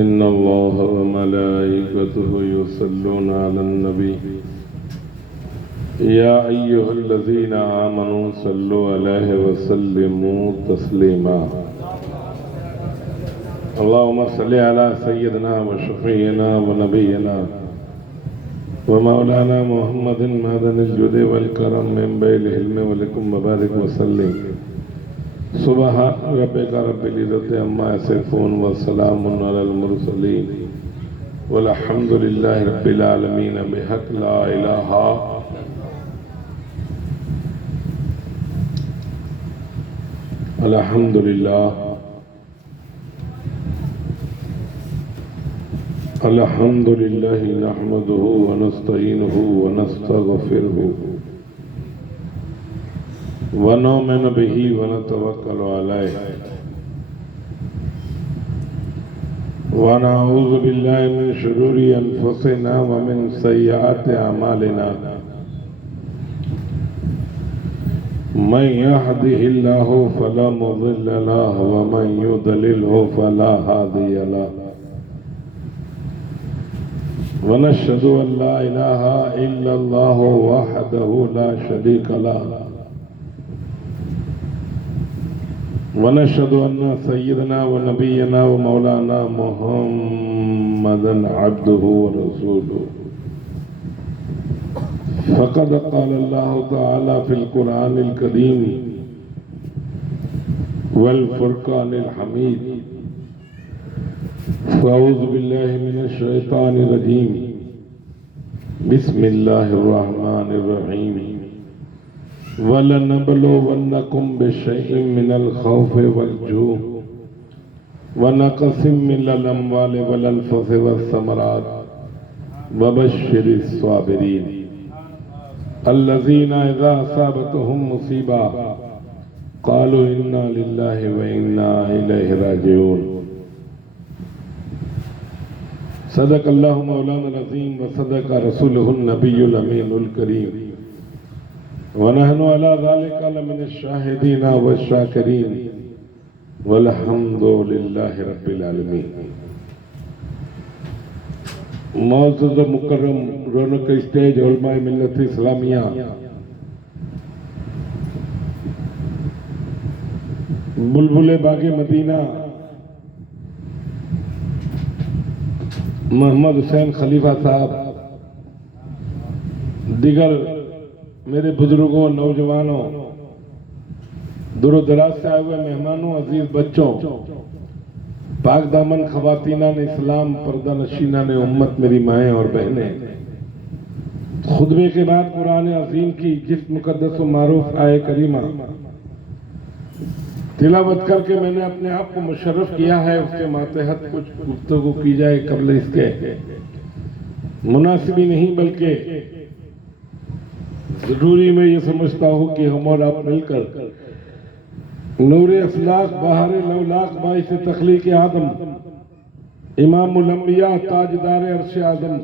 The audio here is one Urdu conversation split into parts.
إن الله وملائكته يصلون على النبي يا أيها الذين آمنوا صلوا عليه وسلموا تسليما اللهم صل على سيدنا وشفيعنا ونبينا ومولانا محمد معدن الجود والكرم من بين العلم والحكم وبارك وسلم سبحان ربك رب العزة عما يصفون وسلام على المرسلين والحمد لله رب العالمين بحق لا إله الحمد لله الحمد لله نحمده ونستعينه ونستغفره ونؤمن به ونتوكل عليه ونعوذ بالله من شرور أنفسنا ومن سيئات أعمالنا من يهده الله فلا مضل له ومن يضلله فلا هادي له ونشهد أن لا إله إلا الله وحده لا شريك له ونشهد أن سيدنا ونبينا ومولانا محمدا عبده ورسوله فقد قال الله تعالى في القرآن الكريم والفرقان الحميد فأعوذ بالله من الشيطان الرجيم بسم الله الرحمن الرحيم وَلَنَبْلُوَنَّكُمْ بِشَيْءٍ مِّنَ الْخَوْفِ وَالْجُوعِ وَنَقْصٍ مِّنَ الْأَمْوَالِ وَالْأَنفُسِ وَالثَّمَرَاتِ وَبَشِّرِ الصَّابِرِينَ الَّذِينَ إِذَا أَصَابَتْهُم مُّصِيبَةٌ قَالُوا إِنَّا لِلَّهِ وَإِنَّا إِلَيْهِ رَاجِعُونَ صدق الله مولانا العظيم وصدق رسوله النبي الأمين الكريم ونحن على ذلك لمن الشاهدين والشاكرين والحمد لله رب العالمين معزز و مکرم رونق اسٹیج علماء ملت اسلامیہ بلبل باغ مدینہ محمد حسین خلیفہ صاحب دیگر میرے بزرگوں نوجوانوں دور و دراز سے آئے ہوئے مہمانوں عزیز بچوں پاک دامن خواتینان اسلام پردہ نشینان امت میری مائیں اور بہنیں خطبے کے بعد قرآن عظیم کی جس مقدس و معروف آیہ کریمہ تلاوت کر کے میں نے اپنے آپ کو مشرف کیا ہے اس کے ماتحت کچھ گفتگو کی جائے قبل اس کے مناسب ہی نہیں بلکہ ضروری میں یہ سمجھتا ہوں کہ ہم اور آپ مل کر نور افلاق بہار لولاق باعث تخلیق آدم امام الانبیاء تاجدار عرش اعظم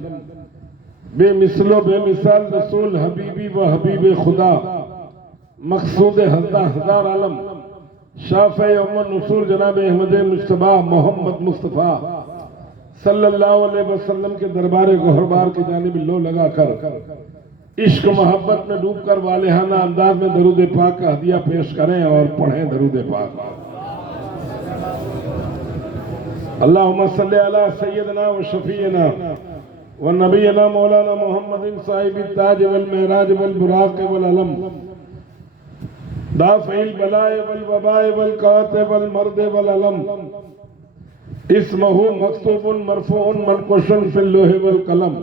بے مثل و بے مثال رسول حبیبی و حبیب خدا مقصود ہزار عالم شافع ام النصور جناب احمد مجتبی محمد مصطفیٰ صلی اللہ علیہ وسلم کے دربار گہربار کی جانب لو لگا کر عشق محبت میں ڈوب کر والہانہ انداز میں درود پاک کا ہدیہ پیش کریں اور پڑھیں درود پاک اللہم صلی علی سیدنا و شفیعنا و نبینا مولانا محمد صاحب التاج والمعراج والبراق والعلم دافع البلاء والوباء والقاتب والمرد والعلم اسمہ مکتوب مرفوع منقوش فی اللوح والقلم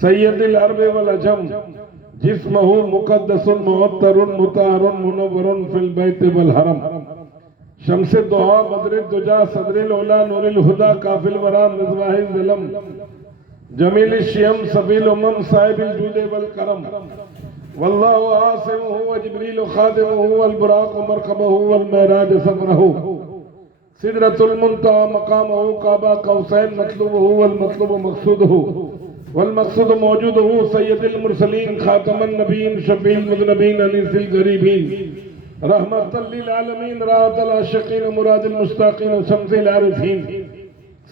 سید العرب والعجم جسمہ مقدس معطر مطہر منور فی البیت والحرم شمس دعا بدر الدجا صدر العلا نور الہدا کافی الورا مصباح الظلم جمیل الشیم صفی الامم صاحب الجود والکرم واللہ عاصمہ وجبریل خادمہ والبراق مرکبہ والمعراج سفرہ سدرۃ المنتہى مقامہ کعبہ قوسین مطلوبہ والمطلوب مقصودہ والمقصود موجود ہو سید المرسلین خاتم النبیین شفیع المذنبین انیس الغریبین رحمت للعالمین راحت العاشقین مراد المشتاقین شمس العارفین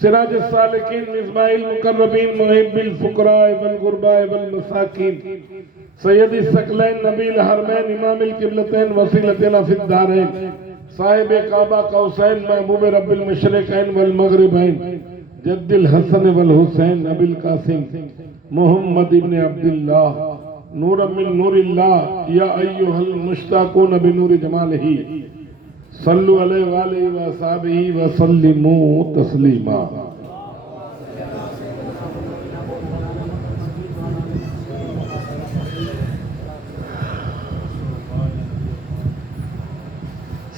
سراج السالکین مصباح المقربین محب الفقراء والغرباء والمساکین سید الثقلین نبی الحرمین امام القبلتین وسیلتنا فی الدارین صاحب کعبہ قوسین محبوب رب المشرقین والمغربین جد الحسن والحسین ابی القاسم محمد ابن عبداللہ نور من نور اللہ یا ایہا المشتاقون بنور جمالہ صلو علیہ وآلہ وصحبہ وسلموا تسلیما۔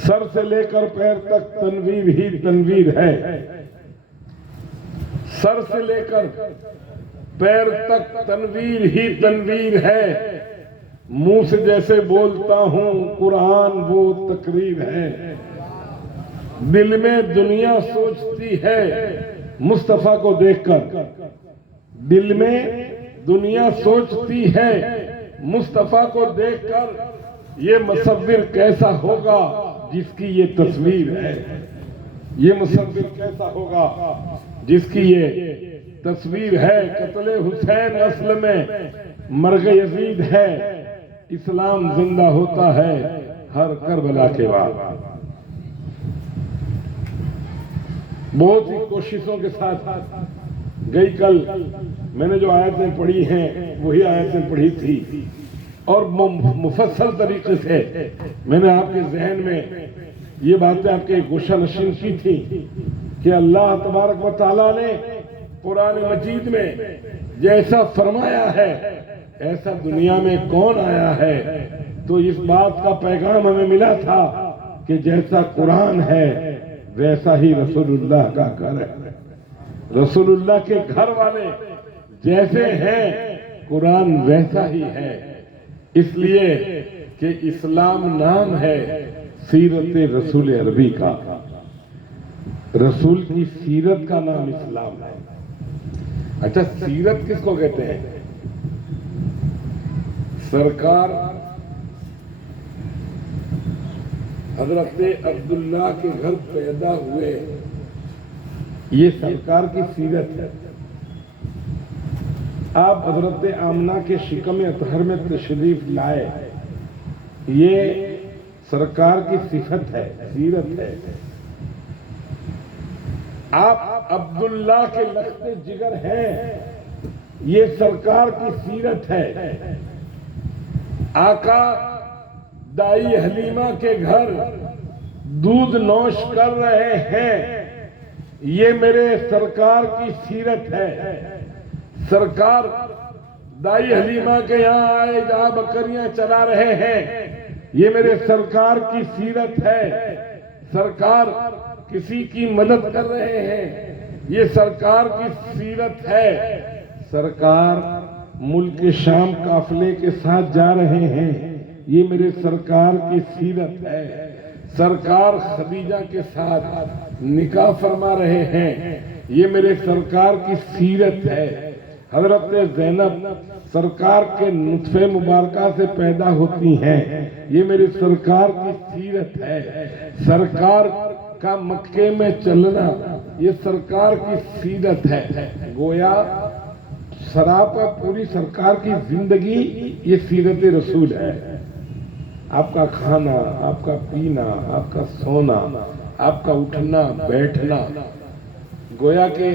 سر سے لے کر پیر تک تنویر ہی تنویر ہے، سر سے لے کر پیر تک تنویر ہی تنویر ہے، منہ سے جیسے بولتا ہوں قرآن وہ تقریر ہے، دل میں دنیا سوچتی ہے مصطفیٰ کو دیکھ کر، دل میں دنیا سوچتی ہے مصطفیٰ کو دیکھ کر، یہ مصور کیسا ہوگا جس کی یہ تصویر ہے، یہ مصور کیسا ہوگا جس کی یہ تصویر ہے۔ قتل حسین اصل میں مرگ یزید ہے، اسلام زندہ ہوتا ہے ہر کربلا کے بعد۔ بہت ہی کوششوں کے ساتھ گئی کل میں نے جو آیتیں پڑھی ہیں وہی آیتیں پڑھی تھی، اور مفصل طریقے سے میں نے آپ کے ذہن میں یہ باتیں آپ کے گوشہ نشین کی تھی کہ اللہ تبارک و تعالیٰ نے قرآن مجید میں جیسا فرمایا ہے ایسا دنیا میں کون آیا ہے، تو اس بات کا پیغام ہمیں ملا تھا کہ جیسا قرآن ہے ویسا ہی رسول اللہ کا گھر ہے، رسول اللہ کے گھر والے جیسے ہیں قرآن ویسا ہی ہے، اس لیے کہ اسلام نام ہے سیرت رسول عربی کا، رسول کی سیرت کا نام اسلام ہے۔ اچھا سیرت کس کو کہتے ہیں؟ سرکار حضرت عبداللہ کے گھر پیدا ہوئے، یہ سرکار کی سیرت ہے۔ آپ حضرت آمنہ کے شکم اطہر میں تشریف لائے، یہ سرکار کی صفت ہے، سیرت ہے۔ آپ عبداللہ کے لخت جگر ہیں، یہ سرکار کی سیرت ہے۔ آقا دائی حلیمہ کے گھر دودھ نوش کر رہے ہیں، یہ میرے سرکار کی سیرت ہے۔ سرکار دائی حلیمہ کے یہاں آئے جہاں بکریاں چلا رہے ہیں، یہ میرے سرکار کی سیرت ہے۔ سرکار کسی کی مدد کر رہے ہیں، یہ سرکار کی سیرت ہے۔ سرکار ملک شام قافلے کے ساتھ جا رہے ہیں، یہ میرے سرکار کی سیرت ہے۔ سرکار خدیجہ کے ساتھ نکاح فرما رہے ہیں، یہ میرے سرکار کی سیرت ہے۔ حضرت زینب سرکار کے نطفے مبارکہ سے پیدا ہوتی ہیں، یہ میرے سرکار کی سیرت ہے۔ سرکار کا مکے میں چلنا یہ سرکار کی سیرت ہے۔ گویا سراپا پوری سرکار کی زندگی یہ سیرت رسول ہے۔ آپ کا کھانا، آپ کا پینا، آپ کا سونا، آپ کا اٹھنا بیٹھنا، گویا کہ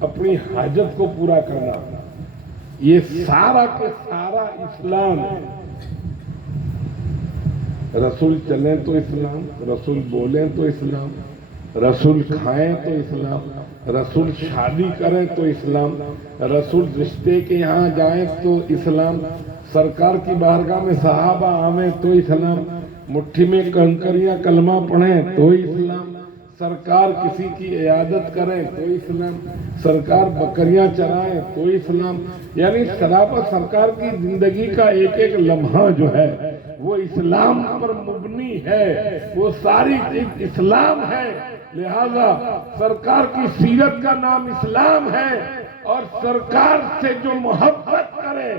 اپنی حاجت کو پورا کرنا، یہ سارا کے سارا اسلام ہے۔ رسول چلیں تو اسلام، رسول بولیں تو اسلام، رسول کھائیں تو اسلام، رسول شادی کریں تو اسلام، رسول رشتے کے یہاں جائیں تو اسلام، سرکار کی بارگاہ میں صحابہ آویں تو اسلام، مٹھی میں کنکریاں کلمہ پڑھیں تو اسلام، سرکار کسی کی عیادت کریں تو اسلام، سرکار بکریاں چرائیں تو اسلام، یعنی سراپا سرکار کی زندگی کا ایک ایک لمحہ جو ہے وہ اسلام پر مبنی ہے، وہ ساری چیز اسلام ہے۔ لہذا سرکار کی سیرت کا نام اسلام ہے، اور سرکار سے جو محبت کرے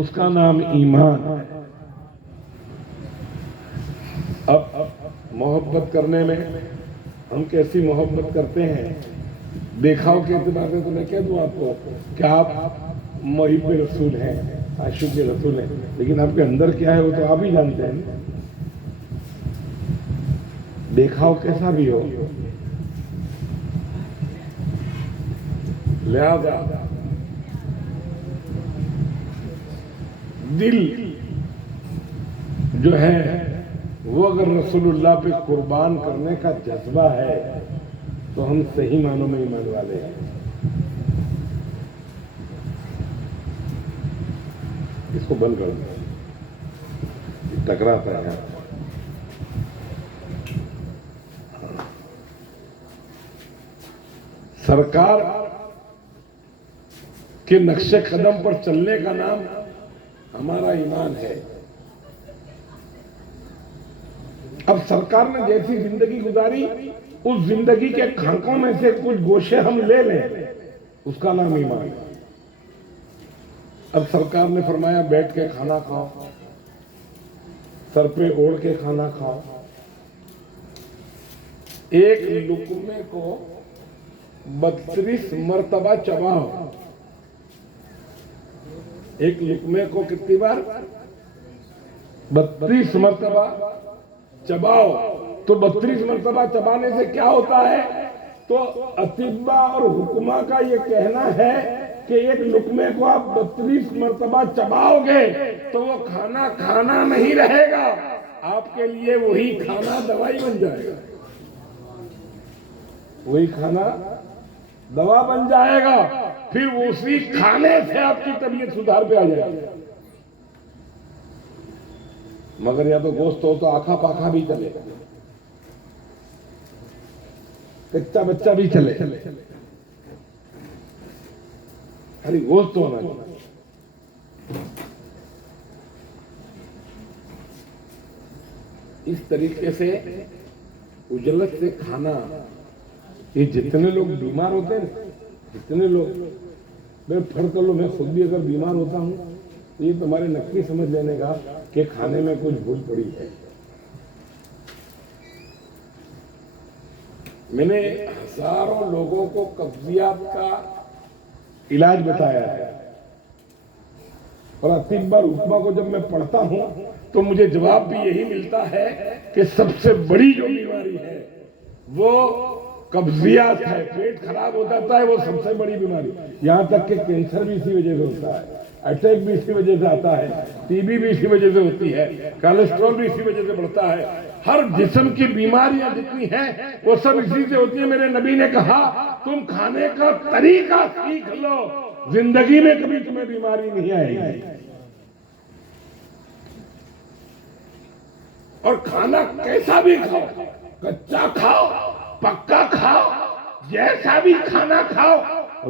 اس کا نام ایمان ہے۔ اب محبت کرنے میں ہم کیسی محبت کرتے ہیں؟ دیکھاؤ کے اعتبار سے تو میں کہہ دوں آپ کو کہ آپ محب رسول ہیں، عاشق رسول ہیں، لیکن آپ کے اندر کیا ہے وہ تو آپ ہی جانتے ہیں۔ دیکھاؤ کیسا بھی ہو، لہذا دل جو ہے وہ اگر رسول اللہ پہ قربان کرنے کا جذبہ ہے تو ہم صحیح معنوں میں ایمان والے ہیں۔ اس کو بند کر دیں، ٹکراتا ہے۔ سرکار کے نقش قدم پر چلنے کا نام ہمارا ایمان ہے۔ اب سرکار نے جیسی زندگی گزاری اس زندگی کے کھانکوں میں سے کچھ گوشے ہم لے لیں، اس کا نام ایمان ہے۔ اب سرکار نے فرمایا بیٹھ کے کھانا کھاؤ، سر پہ اوڑھ کے کھانا کھاؤ، ایک لقمے کو 32 مرتبہ چباؤ۔ ایک لقمے کو کتنی بار؟ 32 مرتبہ چباؤ۔ تو 32 مرتبہ چبانے سے کیا ہوتا ہے؟ تو اطباء اور حکماء کا یہ کہنا ہے کہ ایک لقمے کو آپ 32 مرتبہ چباؤ گے تو وہ کھانا کھانا نہیں رہے گا، آپ کے لیے وہی کھانا دوائی بن جائے گا، وہی کھانا دوا بن جائے گا، پھر اسی کھانے سے آپ کی طبیعت سدھار پہ آ جائے گی۔ مگر یا تو گوشت ہو تو آکھا پاکھا بھی چلے، کچا بچہ بھی چلے، ارے گوشت ہونا چاہیے۔ اس طریقے سے اجلت سے کھانا، یہ جتنے لوگ بیمار ہوتے ہیں، جتنے لوگ، میں فرض کر لو میں خود بھی اگر بیمار ہوتا ہوں تو یہ تمہارے نقی سمجھ لینے کا کہ کھانے میں کچھ بھول پڑی ہے۔ میں نے ہزاروں لوگوں کو قبضیات کا علاج بتایا ہے، اور اطباء حکماء کو جب میں پڑھتا ہوں تو مجھے جواب بھی یہی ملتا ہے کہ سب سے بڑی جو بیماری ہے وہ قبضیات ہے، پیٹ خراب ہو جاتا ہے، وہ سب سے بڑی بیماری۔ یہاں تک کہ کینسر بھی اسی وجہ سے ہوتا ہے، اٹیک بھی اسی وجہ سے آتا ہے، ٹی بی بھی اسی وجہ سے ہوتی ہے، کولیسٹرول بھی اسی وجہ سے بڑھتا ہے۔ ہر جسم کی بیماریاں جتنی ہیں وہ سب اسی سے ہوتی ہیں۔ میرے نبی نے کہا تم کھانے کا طریقہ سیکھ لو، زندگی میں کبھی تمہیں بیماری نہیں آئے گی۔ اور کھانا کیسا بھی کھاؤ، کچا کھاؤ، پکا کھاؤ، جیسا بھی کھانا کھاؤ،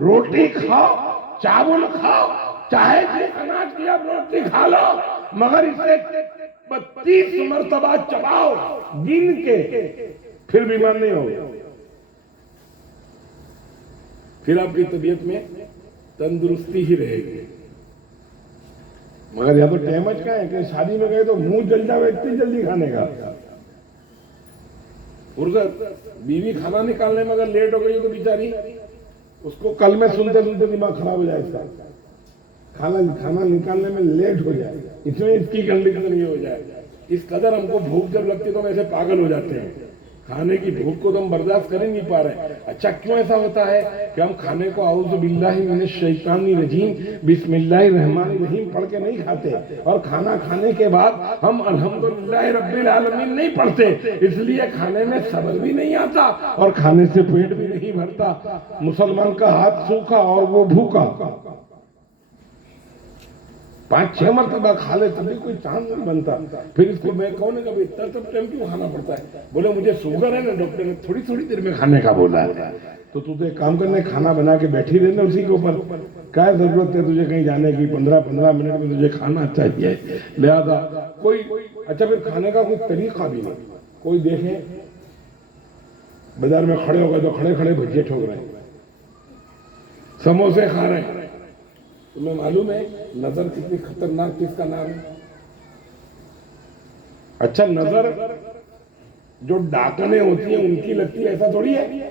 روٹی کھاؤ، چاول کھاؤ، چاہے جس اناج کی آپ روٹی کھا لو، مگر اسے 32 مرتبہ چباؤ گن کے، پھر بیمار نہیں ہوگا، پھر آپ کی طبیعت میں تندرستی ہی رہے گی۔ مگر یا تو ٹیمج کا ہے کہ شادی میں گئے تو منہ جل جاوے اتنی جلدی کھانے کا، بیوی کھانا نکالنے میں اگر لیٹ ہو گئی تو بیچاری اس کو کل میں سنتے سنتے دماغ خراب ہو جائے، اس کا کھانا نکالنے میں لیٹ ہو جائے، اس میں اس کی کنڈیشن یہ ہو جائے۔ اس قدر ہم کو بھوک جب لگتی ہے تو ہم ایسے پاگل ہو جاتے ہیں، کھانے کی بھوک کو تو ہم برداشت کر ہی نہیں پا رہے۔ اچھا کیوں ایسا ہوتا ہے کہ ہم کھانے کو اعوذ باللہ من الشیطان الرجیم بسم اللہ الرحمن الرحیم پڑھ کے نہیں کھاتے، اور کھانا کھانے کے بعد ہم الحمدللہ رب العالمین نہیں پڑھتے، اس لیے کھانے میں صبر بھی نہیں آتا اور کھانے سے پیٹ بھی نہیں بھرتا۔ مسلمان کا ہاتھ سوکھا اور وہ بھوکا، 5-6 مرتبہ کھا لے تبھی کوئی چاند نہیں بنتا۔ پھر اس کو میں کہوں گا اتنا سب ٹائم کیوں کھانا پڑتا ہے؟ بولے مجھے شوگر ہے نا، ڈاکٹر نے تھوڑی تھوڑی دیر میں کھانے کا بولا ہے، تو تو ایک کام کرنے کھانا بنا کے بیٹھی رہنا اسی کے اوپر، کیا ضرورت ہے تجھے کہیں جانے کی؟ 15 منٹ میں تجھے کھانا چاہیے، لہذا کوئی اچھا پھر کھانے کا کوئی طریقہ بھی نہیں۔ کوئی دیکھے بازار میں کھڑے ہو گئے تو کھڑے کھڑے بھجے ٹھوک رہے ہیں، سموسے کھا رہے ہیں۔ تمہیں معلوم ہے نظر کتنی خطرناک چیز کا نام ہے؟ اچھا نظر جو ڈاکنے ہوتی ہیں ان کی لگتی ہے ایسا تھوڑی ہے،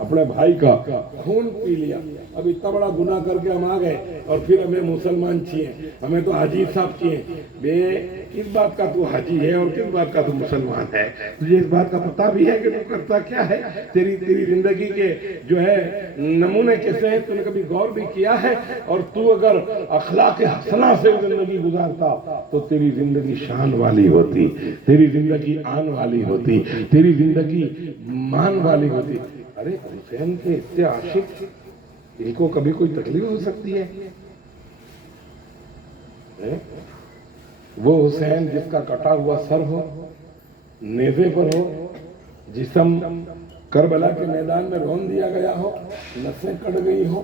اپنے بھائی کا خون پی لیا. اب اتنا بڑا گناہ کر کے ہم آ گئے اور پھر ہمیں مسلمان چاہیے, ہمیں تو حاجی صاحب چاہیے. بے کس بات کا تو حاجی ہے اور کس بات کا تو مسلمان ہے؟ تجھے اس بات کا پتہ بھی ہے کہ تو کرتا کیا ہے؟ تیری زندگی کے جو ہے نمونے کیسے ہیں, تو نے کبھی غور بھی کیا ہے؟ اور تو اگر اخلاق حسنہ سے زندگی گزارتا تو تیری زندگی شان والی ہوتی, تیری زندگی آن والی ہوتی, تیری زندگی مان والی ہوتی. ارے حسین کے اتنے عاشق, ان کو کبھی کوئی تکلیف ہو سکتی ہے؟ وہ حسین جس کا کٹا ہوا سر ہو, نیزے پر ہو, جسم کربلا کے میدان میں رون دیا گیا ہو, نسیں کٹ گئی ہو,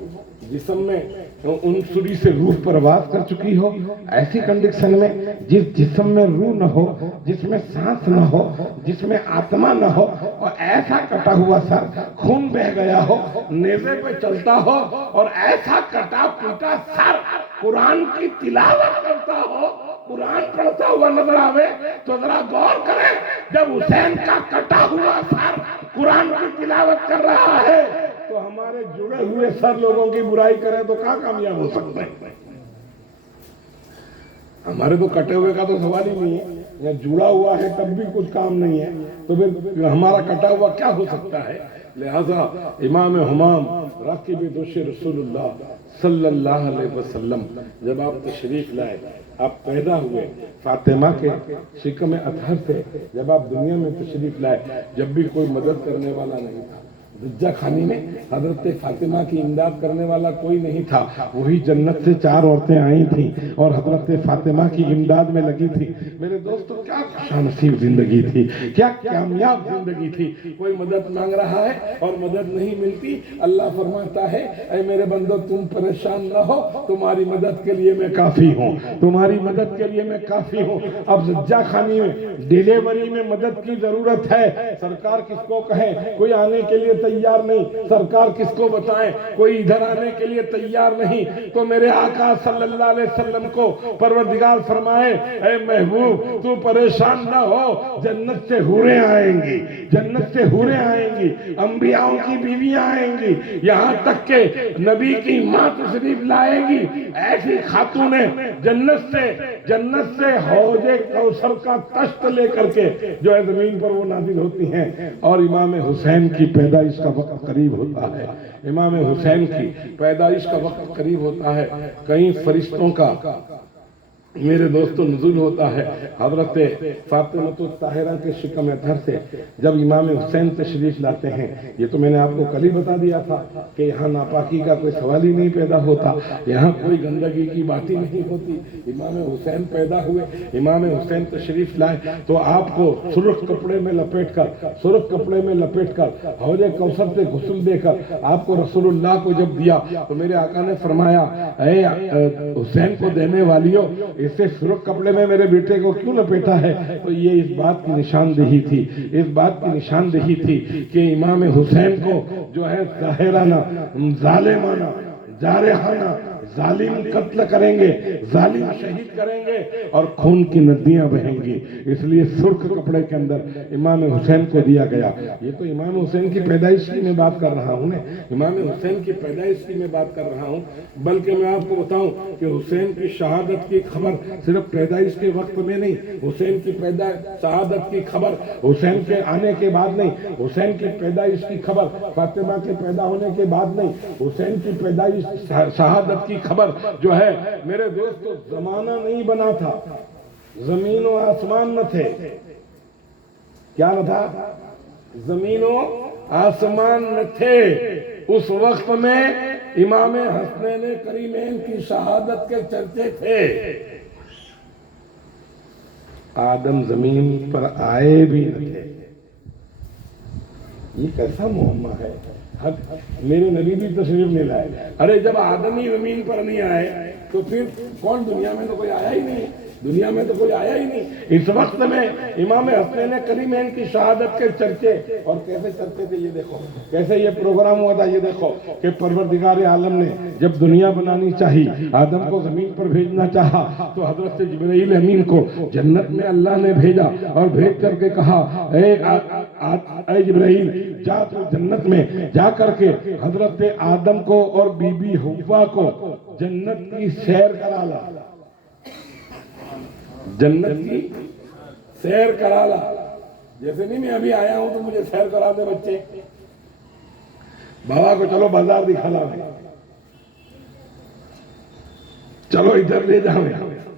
جسم میں ان سری سے روح پرواز کر چکی ہو, ایسی کنڈیشن میں جس جسم میں روح نہ ہو, جس میں سانس نہ ہو, جس میں آتما نہ ہو, اور ایسا کٹا ہوا سر, خون بہ گیا ہو, نیزے پہ چلتا ہو, اور ایسا کٹا پیٹا سر قرآن کی تلاوت کرتا ہو, قرآن پڑھتا ہوا نظر آوے, تو ذرا غور کریں, جب حسین کا کٹا ہوا سر قرآن کی تلاوت کر رہا ہے تو ہمارے جڑے ہوئے سر لوگوں کی برائی کریں تو کہاں کامیاب ہو سکتے ہیں؟ ہمارے تو کٹے ہوئے کا تو سوال ہی نہیں ہے, یا جڑا ہوا ہے تب بھی کچھ کام نہیں ہے, تو پھر ہمارا کٹا ہوا کیا ہو سکتا ہے؟ لہذا امام ہمام راکب دوش رسول اللہ صلی اللہ علیہ وسلم جب آپ تشریف لائے, آپ پیدا ہوئے فاطمہ کے شکم اطہر سے, جب آپ دنیا میں تشریف لائے, جب بھی کوئی مدد کرنے والا نہیں تھا, دجا خانی میں حضرت فاطمہ کی امداد کرنے والا کوئی نہیں تھا, وہی جنت سے 4 عورتیں آئی تھیں اور حضرت فاطمہ کی امداد میں لگی تھی. میرے دوستو کیا خوشنصیب زندگی تھی, کیا کامیاب زندگی تھی. کوئی مدد مانگ رہا ہے اور مدد نہیں ملتی, اللہ فرماتا ہے اے میرے بندو تم پریشان نہ ہو, تمہاری مدد کے لیے میں کافی ہوں, تمہاری مدد کے لیے میں کافی ہوں. اب دجا خانی میں ڈیلیوری میں مدد کی ضرورت ہے, سرکار کس کو کہیں, کوئی آنے کے لیے تیار نہیں, سرکار کس کو بتائیں, کوئی ادھر آنے کے لیے تیار نہیں. تو میرے آقا صلی اللہ علیہ وسلم کو پروردگار فرمائے اے محبوب تو پریشان نہ ہو, جنت سے حوریں آئیں گی, جنت سے حوریں آئیں گی, انبیاءوں کی بیویاں آئیں گی, یہاں تک کہ نبی کی ماں تشریف لائے گی, ایسی خاتونیں جنت سے حوض کوثر کا تشت لے کر کے جو ہے زمین پر وہ نازل ہوتی ہیں. اور امام حسین کی پیدائش کا وقت قریب ہوتا ہے, امام حسین کی پیدائش کا وقت قریب ہوتا ہے. کئی فرشتوں کا میرے دوستو نزول ہوتا ہے. حضرت فاطمہ الطاہرہ کے شکم اطہر سے جب امام حسین تشریف لاتے ہیں, یہ تو میں نے آپ کو کل ہی بتا دیا تھا کہ یہاں ناپاکی کا کوئی سوال ہی نہیں پیدا ہوتا, یہاں کوئی گندگی کی بات ہی نہیں ہوتی. امام حسین پیدا ہوئے, امام حسین تشریف لائے تو آپ کو سرخ کپڑے میں لپیٹ کر حوض کوثر سے غسل دے کر آپ کو رسول اللہ کو جب دیا تو میرے آقا نے فرمایا اے حسین کو دینے والیوں, اسے سرخ کپڑے میں میرے بیٹے کو کیوں لپیٹا ہے؟ تو یہ اس بات کی نشاندہی تھی کہ امام حسین کو جو ہے ظاہرانہ, ظالمانہ, جارحانہ ظالم قتل کریں گے, ظالم شہید کریں گے اور خون کی ندیاں بہیں گی, اس لیے سرخ کپڑے کے اندر امام حسین کو دیا گیا. یہ تو امام حسین کی پیدائش کی میں بات کر رہا ہوں, امام حسین کی پیدائش کی میں بات کر رہا ہوں. بلکہ میں آپ کو بتاؤں کہ حسین کی شہادت کی خبر صرف پیدائش کے وقت میں نہیں, حسین کی شہادت کی خبر حسین کے آنے کے بعد نہیں, حسین کی پیدائش کی خبر فاطمہ کے پیدا ہونے کے بعد نہیں, حسین کی پیدائش شہادت کی خبر جو ہے میرے دوستو زمانہ نہیں بنا تھا, زمین و آسمان نہ تھے. کیا نہ تھا؟ زمین و آسمان نہ تھے. اس وقت میں امام حسنین کریمین کی شہادت کے چرچے تھے. آدم زمین پر آئے بھی نہ تھے. یہ کیسا معاملہ ہے؟ میرے نبی بھی تشریف نہیں لائے. ارے جب آدم ہی زمین پر نہیں آئے تو پھر کون, دنیا میں تو کوئی آیا ہی نہیں, دنیا میں تو کوئی آیا ہی نہیں. اس وقت میں امام حسنین کریمین کی شہادت کے چرچے, اور کیسے چرچے تھے یہ دیکھو, کیسے یہ پروگرام ہوا تھا یہ دیکھو کہ پروردگار عالم نے جب دنیا بنانی چاہی, آدم کو زمین پر بھیجنا چاہا تو حضرت جبرائیل امین کو جنت میں اللہ نے بھیجا اور بھیج کر کے کہا اے اے جبرائیل جا تو جنت میں جا کر کے حضرت آدم کو اور بی بی حوا کو جنت کی سیر کرا لا، جنت کی سیر کرا لا۔ جیسے نہیں میں ابھی آیا ہوں تو مجھے سیر کرا دے بچے، بابا کو چلو بازار دکھا لا، چلو ادھر لے جاؤ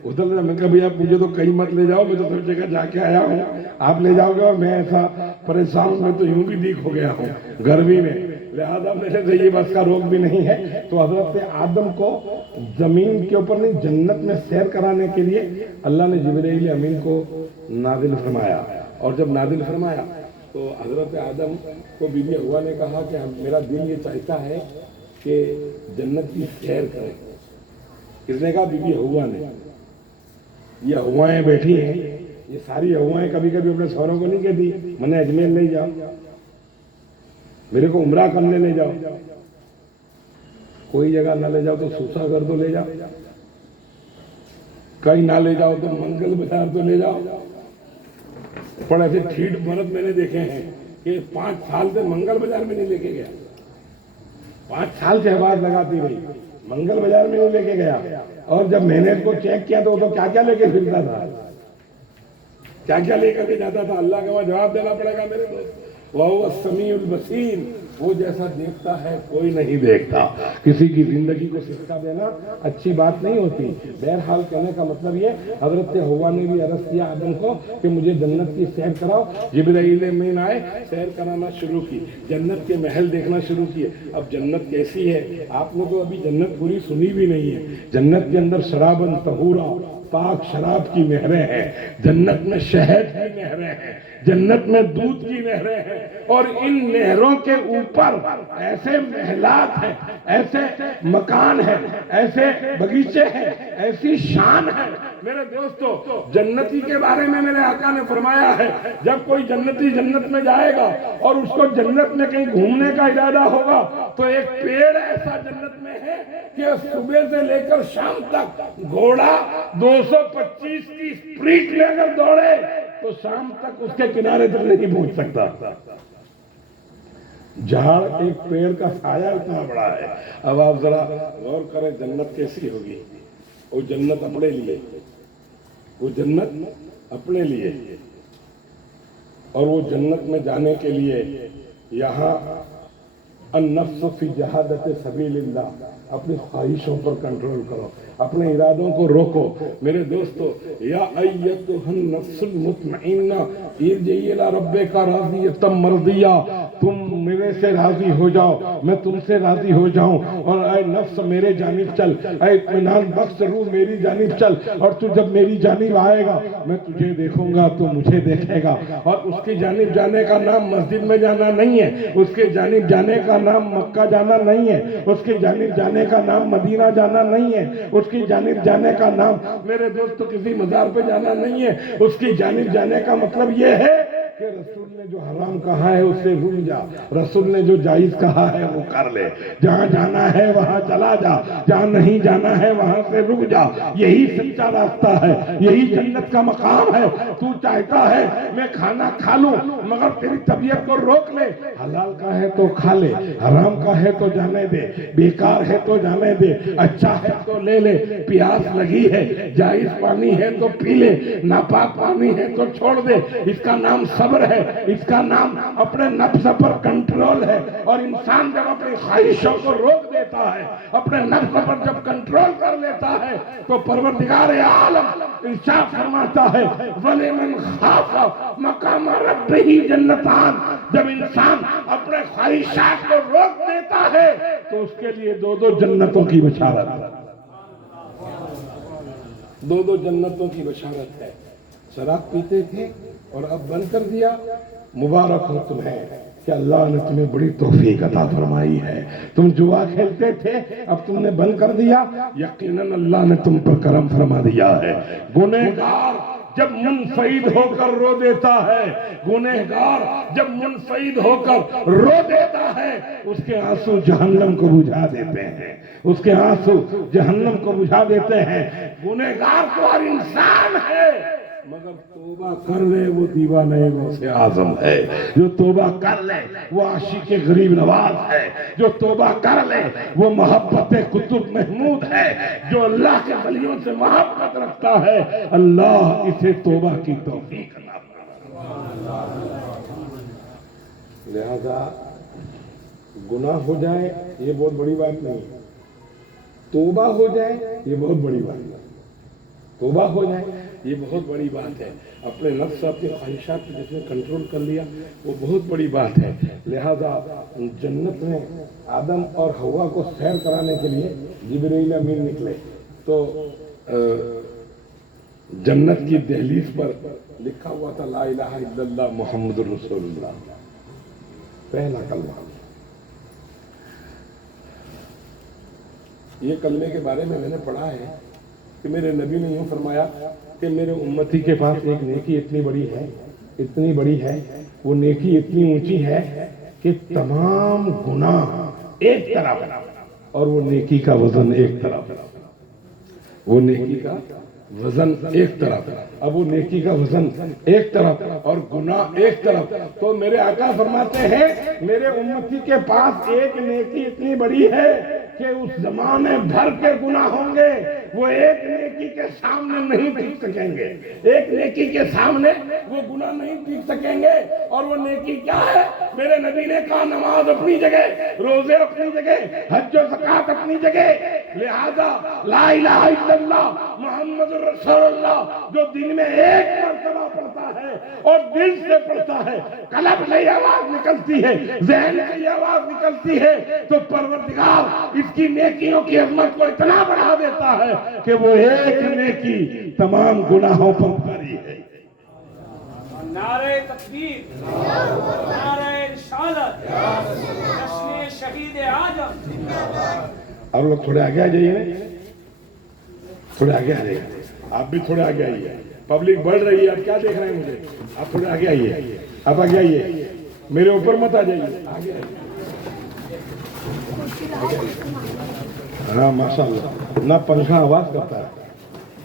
ادھر لے جاؤ۔ میں کہا بھیا مجھے تو کہیں مت لے جاؤ، میں تو سب جگہ جا کے آیا ہوں، آپ لے جاؤ گے اور میں ایسا پریشان ہوں، میں تو یوں بھی دیکھ ہو گیا ہوں گرمی میں، لہذا میرے سے یہ بس کا روک بھی نہیں ہے۔ تو حضرت آدم کو زمین کے اوپر نہیں جنت میں سیر کرانے کے لیے اللہ نے جبرائیل امین کو نازل فرمایا، اور جب نازل فرمایا تو حضرت آدم کو بی بی حوا نے کہا کہ میرا دل یہ چاہتا ہے کہ جنت کی سیر کریں۔ کس نے کہا؟ بی بی حوا نے۔ یہ ہوائیں بیٹھی ہیں، یہ ساری ہوائیں کبھی کبھی اپنے شوہروں کو نہیں کہتی میں نے اجمیر لے جاؤ، میرے کو عمرہ کرنے لے جاؤ، کوئی جگہ نہ لے جاؤ تو سوسا کر دو لے جاؤ، کہیں نہ لے جاؤ تو منگل بازار تو لے جاؤ۔ پر ایسے ٹھیٹ مرد میں نے دیکھے ہیں کہ 5 سال سے منگل بازار میں نہیں لے کے گیا، 5 سال سے آواز لگاتی رہی، منگل بازار میں نہیں لے کے گیا، اور جب میں نے اس کو چیک کیا تو وہ تو کیا کیا لے کے پھرتا تھا، کیا کیا لے کر کے جاتا تھا۔ اللہ کے وہاں جواب دینا پڑے گا میرے دوست، وَهُوَ السَّمِيعُ الْبَصِيرُ، وہ جیسا دیکھتا ہے کوئی نہیں دیکھتا۔ کسی کی زندگی کو سکھا دینا اچھی بات نہیں ہوتی۔ بہرحال کہنے کا مطلب یہ، حضرت حوا نے بھی عرض کیا آدم کو کہ مجھے جنت کی سیر کراؤ۔ جبرائیل امین آئے، سیر کرانا شروع کی، جنت کے محل دیکھنا شروع کیے۔ اب جنت کیسی ہے آپ نے تو ابھی جنت پوری سنی بھی نہیں ہے۔ جنت کے اندر شرابن طہورا، پاک شراب کی نہریں ہیں، جنت میں شہد کی نہریں ہیں، جنت میں دودھ کی نہریں ہیں، اور ان نہروں کے اوپر ایسے محلات ہیں، ایسے مکان ہیں، ایسے باغیچے ہیں، ایسی شان ہے۔ میرے دوستو، جنتی کے بارے میں میرے آقا نے فرمایا ہے جب کوئی جنتی جنت میں جائے گا اور اس کو جنت میں کہیں گھومنے کا ارادہ ہوگا تو ایک پیڑ ایسا جنت میں ہے کہ صبح سے لے کر شام تک گھوڑا 225 کی سپیڈ لے کر دوڑے تو شام تک اس کے کنارے تک نہیں پہنچ سکتا۔ جھاڑ ایک پیڑ کا سایہ اتنا بڑا ہے۔ اب آپ ذرا غور کریں جنت کیسی ہوگی۔ وہ جنت اپنے لیے، وہ جنت اپنے لیے، اور وہ جنت میں جانے کے لیے یہاں النفس فی جہادت سبیل اللہ، اپنی خواہشوں پر کنٹرول کرو، اپنے ارادوں کو روکو۔ میرے دوستو، یا ایتھا النفس المطمئنہ ارجعی الی ربک راضیۃ مرضیہ، تم میرے سے راضی ہو جاؤ، میں تم سے راضی ہو جاؤں، اور اے نفس میرے جانب چل، اے اطمینان بخش روح میری جانب چل، اور تو جب میری جانب آئے گا میں تجھے دیکھوں گا تو مجھے دیکھے گا۔ اور اس کی جانب جانے کا نام مسجد میں جانا نہیں ہے، اس کی جانب جانے کا نام مکہ جانا نہیں ہے، اس کی جانب جانے کا نام مدینہ جانا نہیں ہے، اس کی جانب جانے کا نام میرے دوست کسی مزار پہ جانا نہیں ہے۔ اس کی جانب جانے کا مطلب یہ ہے کہ رسول نے جو حرام کہا ہے اس سے رک جا، رسول نے جو جائز کہا ہے وہ کر لے، جہاں جانا ہے وہاں چلا جا، جہاں نہیں جانا ہے وہاں سے رک جا۔ یہی سچا راستہ ہے، یہی جنت کا مقام ہے۔ تو چاہتا ہے میں کھانا کھا لوں مگر تیری طبیعت کو روک لے، حلال کا ہے تو کھا لے، حرام کا ہے تو جانے دے، بیکار ہے تو جانے دے، اچھا ہے تو لے لے، پیاس لگی ہے جائز پانی ہے تو پی لے، ناپاک پانی ہے تو چھوڑ دے۔ اس کا نام صبر ہے، اس کا نام اپنے نفس پر کنٹرول ہے۔ اور انسان جب اپنی خواہشوں کو روک دیتا ہے، اپنے نفس پر جب کنٹرول کر لیتا ہے تو پروردگار عالم ارشاد فرماتا ہے وَلِمَنْ خَافَ مَقَامَ رَبِّهِ جَنَّتَانِ، جب انسان اپنے خواہشات کو روک دیتا ہے تو اس کے لیے 2 جنتوں کی بشارت ہے، 2 جنتوں کی بشارت ہے۔ شراب پیتے تھے اور اب بند کر دیا، مبارک ہو تمہیں کہ اللہ نے تمہیں بڑی توفیق عطا فرمائی ہے۔ تم جوا کھیلتے تھے اب تم نے بند کر دیا، یقیناً اللہ نے تم پر کرم فرما دیا ہے۔ گنہگار جب منفعل ہو کر رو دیتا ہے، گنہگار جب منفعل ہو کر رو دیتا ہے، اس کے آنسو جہنم کو بجھا دیتے ہیں، اس کے آنسو جہنم کو بجھا دیتے ہیں۔ گنہگار تو ہر انسان ہے مگر توبہ کر لے وہ دیوانہ غوث اعظم ہے. جو توبہ کر لے وہ عاشق غریب نواز ہے. جو توبہ کر لے وہ محبت قطب محمود ہے. جو اللہ کے ولیوں سے محبت رکھتا ہے اللہ اسے توبہ کی توفیق عطا فرمائے. لہذا گناہ ہو جائے یہ بہت بڑی بات نہیں، توبہ ہو جائے یہ بہت بڑی بات ہے. توبہ ہو جائے یہ بہت بڑی بات ہے. اپنے نفس اپنی خواہشات کو جس نے کنٹرول کر لیا وہ بہت بڑی بات ہے. لہذا جنت میں آدم اور حوا کو سیر کرانے کے لیے جبرائیل امین نکلے تو جنت کی دہلیز پر لکھا ہوا تھا لا الہ الا اللہ محمد رسول اللہ، پہلا کلمہ. یہ کلمے کے بارے میں نے پڑھا ہے کہ میرے نبی نے یوں فرمایا کہ میرے امتی کے پاس ایک نیکی اتنی بڑی ہے، وہ نیکی اتنی اونچی ہے کہ تمام گناہ ایک طرف اور وہ نیکی کا وزن ایک طرف. وہ نیکی کا وزن ایک طرف. اب وہ نیکی کا وزن ایک طرف اور گناہ ایک طرف. تو میرے آقا فرماتے ہیں میرے امتی کے پاس ایک نیکی اتنی بڑی ہے کہ اس زمانے بھر کے گناہ ہوں گے وہ ایک نیکی کے سامنے نہیں ٹک سکیں گے. ایک نیکی کے سامنے وہ گناہ نہیں ٹک سکیں گے. اور وہ نیکی کیا ہے؟ میرے نبی نے کہا نماز اپنی جگہ، روزے اپنی جگہ، حج و زکوٰۃ اپنی جگہ. لہذا لا الہ الا اللہ محمد رسول اللہ جو دن میں ایک مرتبہ پڑھتا ہے اور دل سے پڑھتا ہے، قلب سے یہ آواز نکلتی ہے، ذہن سے یہ آواز نکلتی ہے تو پروردگار اس کی نیکیوں کی عظمت کو اتنا بڑھا دیتا ہے کہ وہ ایک نیکی تمام گناہوں پر بھاری ہے. نعرہ تکبیر، نعرہ رسالت، جشن شہید اعظم. اور لوگ تھوڑے آگے آ جائیے، تھوڑے آگے آ جائیے. آپ بھی تھوڑے آگے آئیے. پبلک بڑھ رہی ہے، آپ کیا دیکھ رہے ہیں مجھے؟ آپ تھوڑے آگے آئیے. آپ آگے آئیے، میرے اوپر مت آ جائیے، آگے آئیے. ہاں ماشاء اللہ. نہ پنکھا آواز کرتا ہے،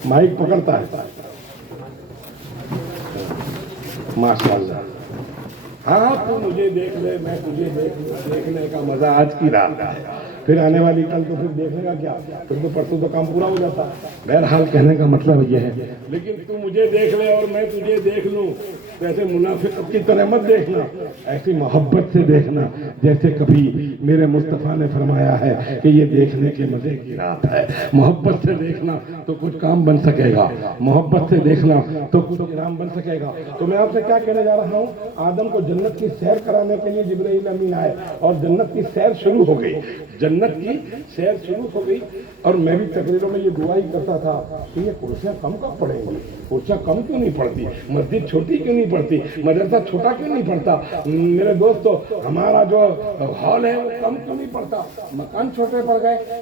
مائک پکڑتا ہے. ماشاء اللہ. ہاں تو مجھے دیکھ لے، میں تجھے دیکھنے کا مزہ آج کی رات ہے. پھر آنے والی کل تو پھر دیکھنے کا کیا، پھر تو پرسوں تو کام پورا ہو جاتا. بہرحال کہنے کا مطلب یہ ہے لیکن تو مجھے دیکھ لے اور میں تجھے دیکھ لوں تو ایسے منافقت کی طرح مت دیکھنا، ایسی محبت سے دیکھنا جیسے کبھی میرے مصطفیٰ نے فرمایا ہے کہ یہ دیکھنے کے مزے کی رات ہے. محبت سے دیکھنا تو کچھ کام بن سکے گا، محبت سے دیکھنا تو کچھ انعام بن سکے گا. تو میں آپ سے کیا کہنے جا رہا ہوں، آدم کو جنت کی سیر کرانے کے لیے جبرائیل امین آئے اور جنت کی سیر شروع ہو گئی. جنت کی سیر شروع ہو گئی اور میں بھی تقریروں میں یہ دعا ہی کرتا تھا کہ یہ کرسیاں کم کب پڑیں گی، کرسیاں کم کیوں نہیں پڑتی، مسجد چھوٹی کیوں نہیں پڑتی، مدرسہ چھوٹا کیوں نہیں پڑتا. میرے دوستو ہمارا جو ہال ہے وہ کم کیوں نہیں پڑتا. مکان چھوٹے پڑ گئے،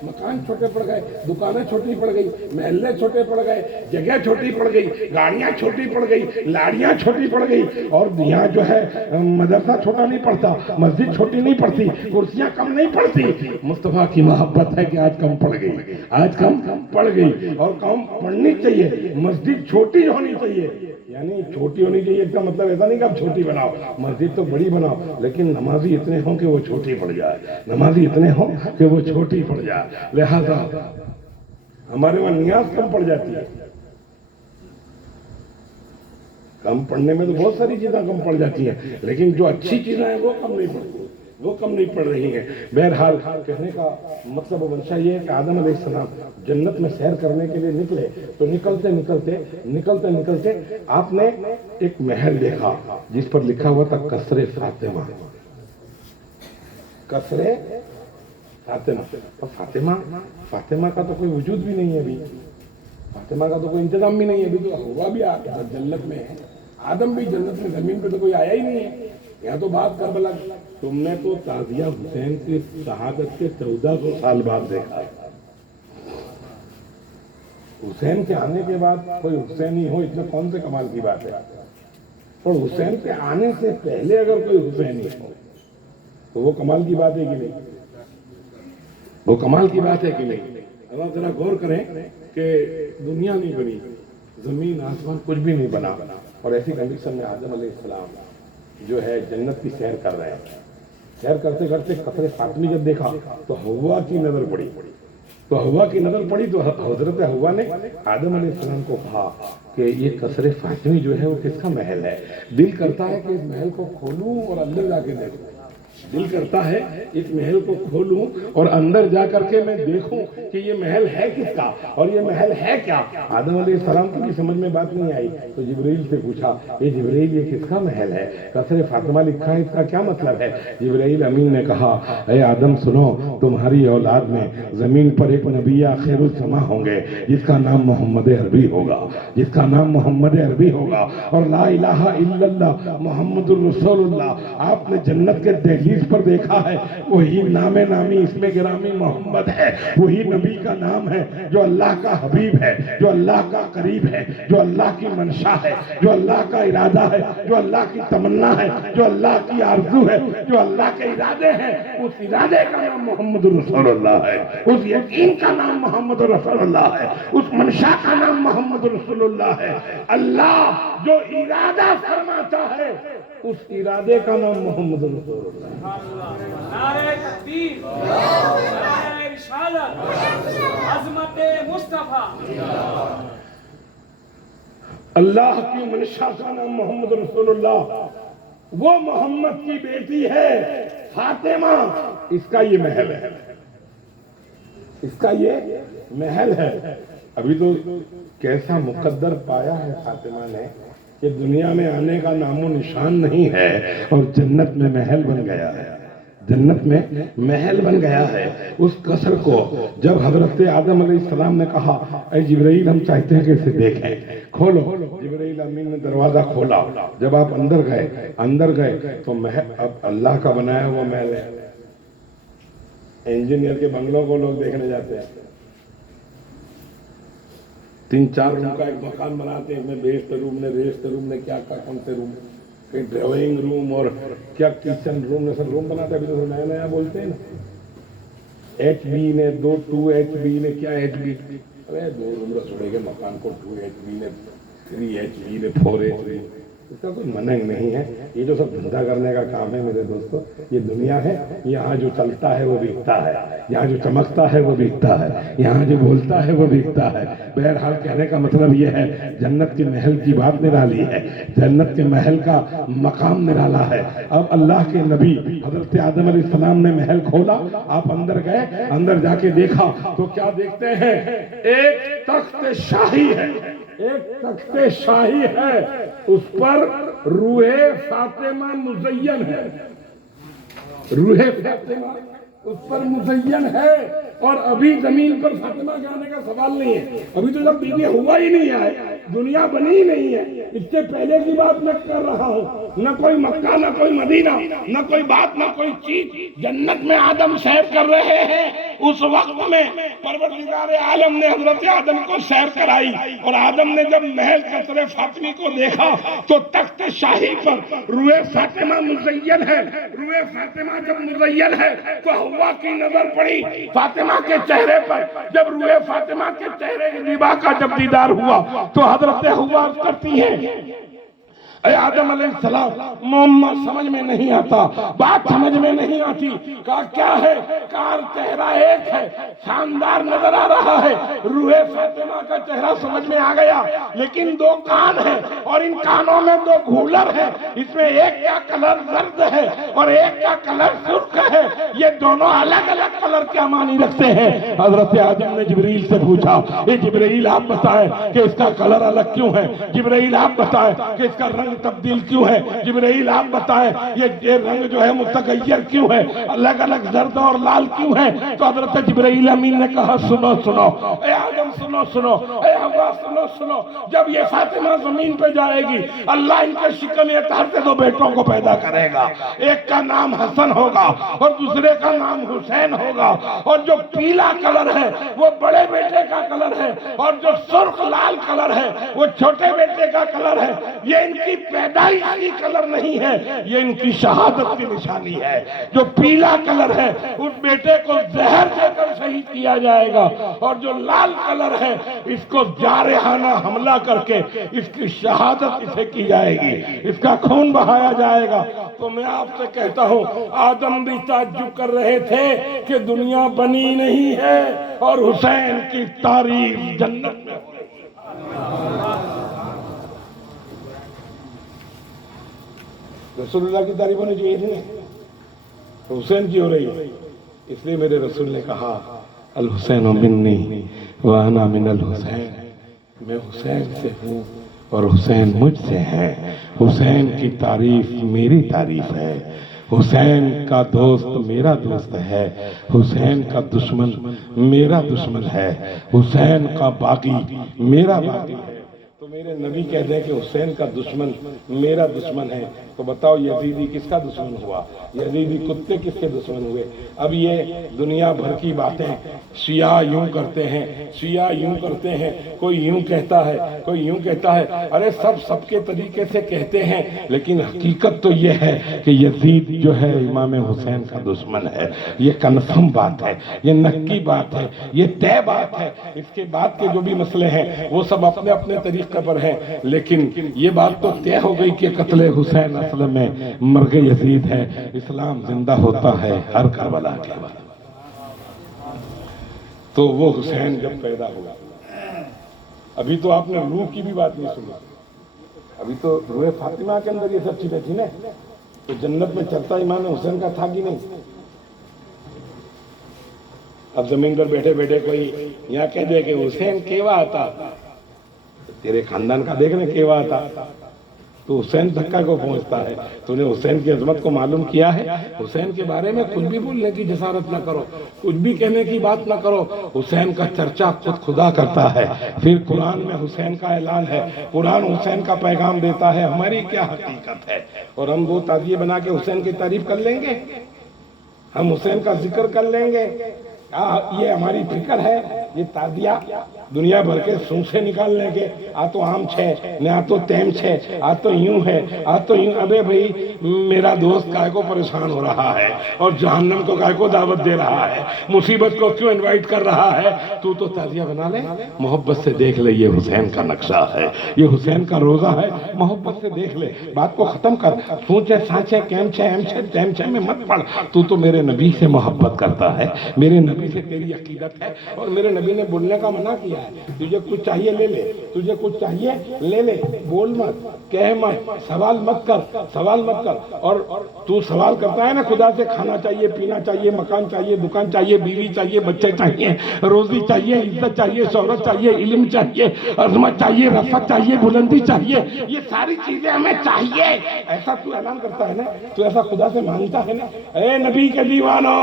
دکانیں چھوٹی پڑ گئی، محلے چھوٹے پڑ گئے، جگہ چھوٹی پڑ گئی، گاڑیاں چھوٹی پڑ گئی، لاڑیاں چھوٹی پڑ گئی. اور یہاں جو ہے مدرسہ چھوٹا نہیں پڑتا، مسجد چھوٹی نہیں پڑتی، کرسیاں کم نہیں پڑتی. مصطفیٰ کی محبت ہے کہ آج کم پڑ گئی، آج کم پڑ گئی. اور کم پڑھنی چاہیے، مسجد چھوٹی ہونی چاہیے. یعنی چھوٹی ہونی چاہیے اس کا مطلب ایسا نہیں کہ آپ چھوٹی بناؤ، مسجد تو بڑی بناؤ لیکن نمازی اتنے ہوں کہ وہ چھوٹی پڑ جائے، نمازی اتنے ہوں کہ وہ چھوٹی پڑ جائے. لہذا ہمارے وہاں نیاز کم پڑ جاتی ہے. کم پڑھنے میں تو بہت ساری چیزیں کم پڑ جاتی ہیں لیکن جو اچھی چیزیں ہیں وہ کم نہیں پڑتی، وہ کم نہیں پڑ رہی ہیں. بہرحال کہنے کا مطلب و منشا یہ ہے کہ آدم علیہ السلام جنت میں سیر کرنے کے لیے نکلے تو نکلتے نکلتے آپ نے ایک محل دیکھا جس پر لکھا ہوا تھا قصر فاطمہ. قصر فاطمہ. فاطمہ کا تو کوئی وجود بھی نہیں ہے ابھی، فاطمہ کا تو کوئی انتظام بھی نہیں ہے. ابھی تو ہوا بھی جنت میں ہے، آدم بھی جنت میں، زمین پہ تو کوئی آیا ہی نہیں ہے. یا تو بات کربلا تم نے تو تازیہ حسین کی شہادت کے 1400 سال بعد دیکھا. حسین کے آنے کے بعد کوئی حسینی ہو اس میں کون سے کمال کی بات ہے. اور حسین کے آنے سے پہلے اگر کوئی حسینی ہو تو وہ کمال کی بات ہے کہ نہیں، وہ کمال کی بات ہے کہ نہیں. ذرا غور کریں کہ دنیا نہیں بنی، زمین آسمان کچھ بھی نہیں بنا، اور ایسی کنڈیشن میں آدم علیہ السلام جو ہے جنت کی سیر کر رہے ہیں. سیر کرتے کرتے قصر فاطمی جب دیکھا تو ہوا کی نظر پڑی، تو حضرت ہوا نے آدم علیہ السلام کو کہا کہ یہ قصر فاطمی جو ہے وہ کس کا محل ہے؟ دل کرتا ہے کہ اس محل کو کھولوں اور اندر جا کے دیکھوں، دل کرتا ہے اس محل کو کھولوں اور اندر جا کر کے میں دیکھوں کہ یہ محل ہے کس کا اور یہ محل ہے کیا. آدم علیہ السلام کو بھی سمجھ میں بات نہیں آئی تو جبرائیل سے پوچھا، یہ جبرائیل یہ کس کا محل ہے؟ قصر فاطمہ لکھا ہے، اس کا کیا مطلب ہے؟ جبرائیل امین نے کہا، اے آدم سنو، تمہاری اولاد میں زمین پر ایک نبی آخر الزماں ہوں گے جس کا نام محمد عربی ہوگا، جس کا نام محمد عربی ہوگا، اور لا الہ الا اللہ محمد الرسول اللہ آپ نے جنت کے دہلیز پر دیکھا ہے، وہی نام نامی اسم گرامی محمد ہے، وہی نبی کا نام ہے جو اللہ کا حبیب ہے، جو اللہ کا قریب ہے، جو اللہ کی منشا ہے، جو اللہ کا ارادہ ہے، جو اللہ کی تمنا ہے، جو اللہ کی آرزو ہے، جو اللہ کے ارادے ہیں. اس ارادے کا نام محمد رسول اللہ ہے، اس یقین کا نام محمد رسول اللہ ہے، اس منشا کا نام محمد رسول اللہ ہے. اللہ جو ارادہ فرماتا ہے اس ارادے کا نام محمد رسول اللہ ہے. نعرہ تکبیر، نعرہ رسالت، عظمت مصطفیٰ. اللہ کی منشا کا نام محمد رسول اللہ، وہ محمد کی بیٹی ہے فاطمہ، اس کا یہ محل ہے، اس کا یہ محل ہے. ابھی تو کیسا مقدر پایا ہے فاطمہ نے کہ دنیا میں آنے کا نام و نشان نہیں ہے اور جنت میں محل بن گیا ہے، جنت میں محل بن گیا ہے. اس قصر کو جب حضرت آدم علیہ السلام نے کہا، اے جبرائیل ہم چاہتے ہیں کہ اسے دیکھیں، کھولو. جبرائیل امین نے دروازہ کھولا. جب آپ اندر گئے تو محل اب اللہ کا بنایا ہوا محل ہے. انجینئر کے بنگلوں کو لوگ دیکھنے جاتے ہیں، 3-4 روم کا ایک مکان بناتے ہیں، میں بیسٹ روم نے ریسٹ روم نے کیا کون سے روم، کہیں ڈرائنگ روم اور کیا کچن روم نے سب روم بناتے ہیں. ابھی تو نیا نیا بولتے ہیں نا، ایچ بی نے 2 ایچ بی نے کیا ایچ بی، ارے 2 روم رسوڑے کے مکان کو 2 ایچ بی نے 3 ایچ بی نے 4 ایچ بی، اس کا کوئی منع نہیں ہے. یہ جو سب دھندا کرنے کا کام ہے میرے دوستو، یہ دنیا ہے، یہاں جو چلتا ہے وہ بکتا ہے، یہاں جو چمکتا ہے وہ بکتا ہے، یہاں جو بولتا ہے وہ بکتا ہے. بہرحال کہنے کا مطلب یہ ہے جنت کے محل کی بات نرالی ہے، جنت کے محل کا مقام نرالا ہے. اب اللہ کے نبی حضرت آدم علیہ السلام نے محل کھولا، آپ اندر گئے، اندر جا کے دیکھا تو کیا دیکھتے ہیں؟ ایک تخت شاہی ہے، ایک تخت شاہی ہے، اس پر روح فاطمہ مزین ہے، روح فاطمہ اس پر مزین ہے. اور ابھی زمین پر فاطمہ کے آنے کا سوال نہیں ہے، ابھی تو جب بیوی ہوا ہی نہیں ہے، دنیا بنی ہی نہیں ہے. اس سے پہلے کی بات میں کر رہا ہوں، نہ کوئی مکہ نہ کوئی مدینہ، نہ کوئی بات نہ کوئی چیز. جنت میں آدم سیر کر رہے ہیں، اس وقت میں پروردگار عالم نے حضرت آدم کو سیر کرائی، اور آدم نے جب محل قصر فاطمی کو دیکھا تو تخت شاہی پر روح فاطمہ مزین ہے. روح فاطمہ جب مزین ہے تو ہوا کی نظر پڑی فاطمہ کے چہرے پر. جب روح فاطمہ کے چہرے زیبا کا جب دیدار ہوا تو حضرت ہوا کرتی ہیں، اے آدم علیہ السلام محمد سمجھ میں نہیں آتا، بات سمجھ میں نہیں آتی. کہا کیا ہے؟ کار چہرہ ایک ہے، شاندار نظر آ رہا ہے. روح فاطمہ کا چہرہ سمجھ میں آ گیا، لیکن 2 کان ہیں اور ان کانوں میں 2 گھولر ہیں. اس میں ایک کا کلر زرد ہے اور ایک کا کلر سرخ ہے. یہ دونوں الگ الگ کلر کیا معنی رکھتے ہیں؟ حضرت آدم نے جبرائیل سے پوچھا، اے جبرائیل آپ بتائیں کہ اس کا کلر الگ کیوں ہے؟ جبرائیل آپ بتائیں کہ اس کا رنگ تبدیل کیوں ہے؟ جبرائیل آپ بتائیں یہ رنگ جو ہے متغیر کیوں ہے؟ الگ الگ زرد اور لال کیوں ہے؟ تو حضرت جبرائیل امین نے کہا سنو سنو اے آدم، سنو سنو اے حوا، سنو سنو. جب یہ فاطمہ زمین پہ جائے گی اللہ ان کے شکم اطہر سے 2 بیٹوں کو پیدا کرے گا. ایک کا نام حسن ہوگا اور دوسرے کا کا نام حسین ہوگا، اور جو پیلا کلر ہے وہ بڑے بیٹے کا کلر ہے، اور جو سرخ لال کلر ہے وہ چھوٹے بیٹے کا کلر ہے۔ یہ ان کی پیدائش کی کلر نہیں ہے، یہ ان کی شہادت کی نشانی ہے۔ جو پیلا کلر ہے اس بیٹے کو زہر دے کر شہید کیا جائے گا، اور جو لال کلر ہے اس کو جارحانہ حملہ کر کے اس کی شہادت اسے کی جائے گی، اس کا خون بہایا جائے گا۔ تو میں آپ سے کہتا ہوں، آدم بھی تعجب کر رہے تھے کہ دنیا بنی نہیں ہے اور حسین کی تعریف جنت میں ہو رہی ہے۔ رسول اللہ کی تعریف ہونی چاہیے تھی نا، حسین کی ہو رہی ہے۔ اس لیے میرے رسول نے کہا الحسین منی وانا من الحسین، میں حسین سے ہوں اور حسین مجھ سے ہے۔ حسین کی تعریف میری تعریف ہے، حسین کا دوست میرا دوست ہے، حسین کا دشمن میرا دشمن ہے، حسین کا باغی میرا باغی ہے۔ تو میرے نبی کہتے ہیں کہ حسین کا دشمن میرا دشمن ہے، تو بتاؤ یزیدی کس کا دشمن ہوا؟ یزیدی کتے کس کے دشمن ہوئے؟ اب یہ دنیا بھر کی باتیں شیعہ یوں کرتے ہیں، شیعہ یوں کرتے ہیں، کوئی یوں کہتا ہے، کوئی یوں کہتا ہے۔ ارے سب کے طریقے سے کہتے ہیں، لیکن حقیقت تو یہ ہے کہ یزید جو ہے امام حسین کا دشمن ہے۔ یہ کنفرم بات ہے، یہ نکی بات ہے، یہ طے بات ہے۔ اس کے بعد کے جو بھی مسئلے ہیں وہ سب اپنے اپنے طریقے پر ہیں، لیکن یہ بات تو طے ہو گئی کہ قتل حسین اصل میں مرگ یزید ہے۔ اسلام زندہ ہوتا ہے ہر کربلا کے بعد۔ تو وہ حسین جب پیدا ہوا، ابھی تو آپ نے روح کی بھی بات نہیں سنی، ابھی تو روح فاطمہ کے اندر یہ سب چیزیں تھی نا، تو جنت میں چرتا امام حسین کا تھا کہ نہیں؟ اب زمین پر بیٹھے بیٹھے کوئی یہاں کہہ دے کہ حسین کیوا آتا، تیرے خاندان کا دیکھنے کیوا آتا، تو حسین تک کو پہنچتا ہے۔ تو نے حسین کی عظمت کو معلوم کیا ہے؟ حسین کے بارے میں کچھ بھی بولنے کی جسارت نہ کرو، کچھ بھی کہنے کی بات نہ کرو۔ حسین کا چرچا خود خدا کرتا ہے، پھر قرآن میں حسین کا اعلان ہے، قرآن حسین کا پیغام دیتا ہے ہماری کیا حقیقت ہے، اور ہم وہ تعزیے بنا کے حسین کی تعریف کر لیں گے، ہم حسین کا ذکر کر لیں گے۔ یہ ہماری فکر ہے، یہ تعزیہ دنیا بھر کے سوں سے نکالنے کے، آ تو عام چھے نہ آ تو تیم چھے، آ تو یوں ہے، آ تو یوں۔ ابے بھئی میرا دوست کائے کو پریشان ہو رہا ہے اور جہنم کو کائے کو دعوت دے رہا ہے، مصیبت کو کیوں انوائٹ کر رہا ہے؟ تو تعزیہ بنا لے، محبت سے دیکھ لے یہ حسین کا نقشہ ہے، یہ حسین کا روزہ ہے، محبت سے دیکھ لے، بات کو ختم کر۔ سوچے سانچے کیم چھے ایم چھے تیم چھے میں مت پڑھ، تو میرے نبی سے محبت کرتا ہے، میرے نبی سے تیری عقیدت ہے، اور میرے نبی نے بولنے کا منع کیا ہے، تجھے کچھ چاہیے لے لے، تجھے کچھ چاہیے لے لے، بول مت، کہہ مت، سوال مت کر، سوال مت کر۔ اور تو سوال کرتا ہے نا خدا سے، کھانا چاہیے، پینا چاہیے، مکان چاہیے، دکان چاہیے، بیوی چاہیے، بچے چاہیے، روزی چاہیے، عزت چاہیے، شہرت چاہیے، علم چاہیے، عظمت چاہیے، رفعت چاہیے، بلندی چاہیے، یہ ساری چیزیں ہمیں چاہیے، ایسا تو اعلان کرتا ہے نا، تو ایسا خدا سے مانگتا ہے نا۔ اے نبی کے دیوانو،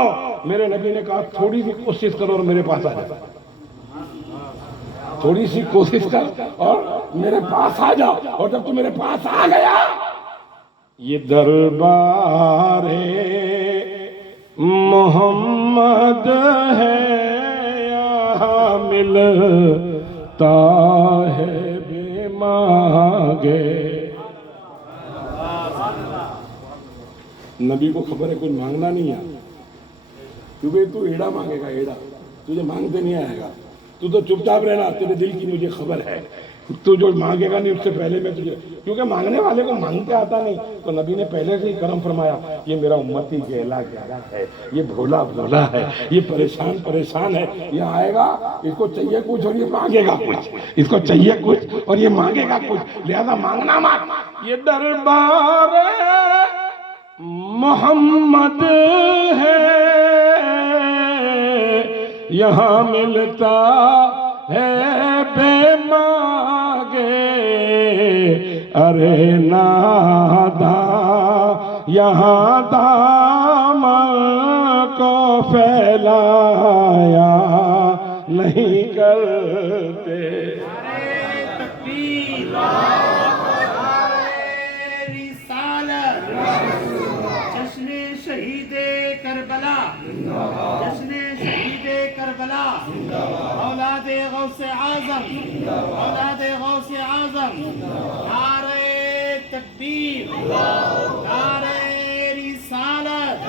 میرے نبی نے کہا تھوڑی سی کوشش کرو اور میرے پاس آ جا، تھوڑی سی کوشش کر اور میرے پاس آ جا، اور جب تو میرے پاس آ گیا، یہ دربار محمد ہے، یہاں ملتا ہے بے مانگے۔ نبی کو خبر ہے کچھ مانگنا نہیں ہے، کیونکہ تو ایڑا مانگے گا، ایڑا تجھے مانگتے نہیں آئے گا، تو چپ چاپ رہنا، تیرے دل کی مجھے خبر ہے، تو جو مانگے گا نہیں اس سے پہلے میں تجھے، کیونکہ مانگنے والے کو مانگتے آتا نہیں، تو نبی نے پہلے سے ہی کرم فرمایا، یہ میرا امتی گیلا گیلا ہے، یہ بھولا بھولا ہے، یہ پریشان پریشان ہے، یہ آئے گا، اس کو چاہیے کچھ اور یہ مانگے گا کچھ، اس کو چاہیے کچھ اور یہ مانگے گا کچھ، لہذا مانگنا مت۔ یہ دربار محمد ہے، یہاں ملتا ہے بے مانگے، ارے نادا یہاں دامن کو پھیلایا نہیں کرتے۔ رسالت جشن شہید شہید کربلا، جشن شہید کربلا، اولاد غوث اعظم، اولاد غوث اعظم، نعرہ تکبیر، نعرہ رسالت۔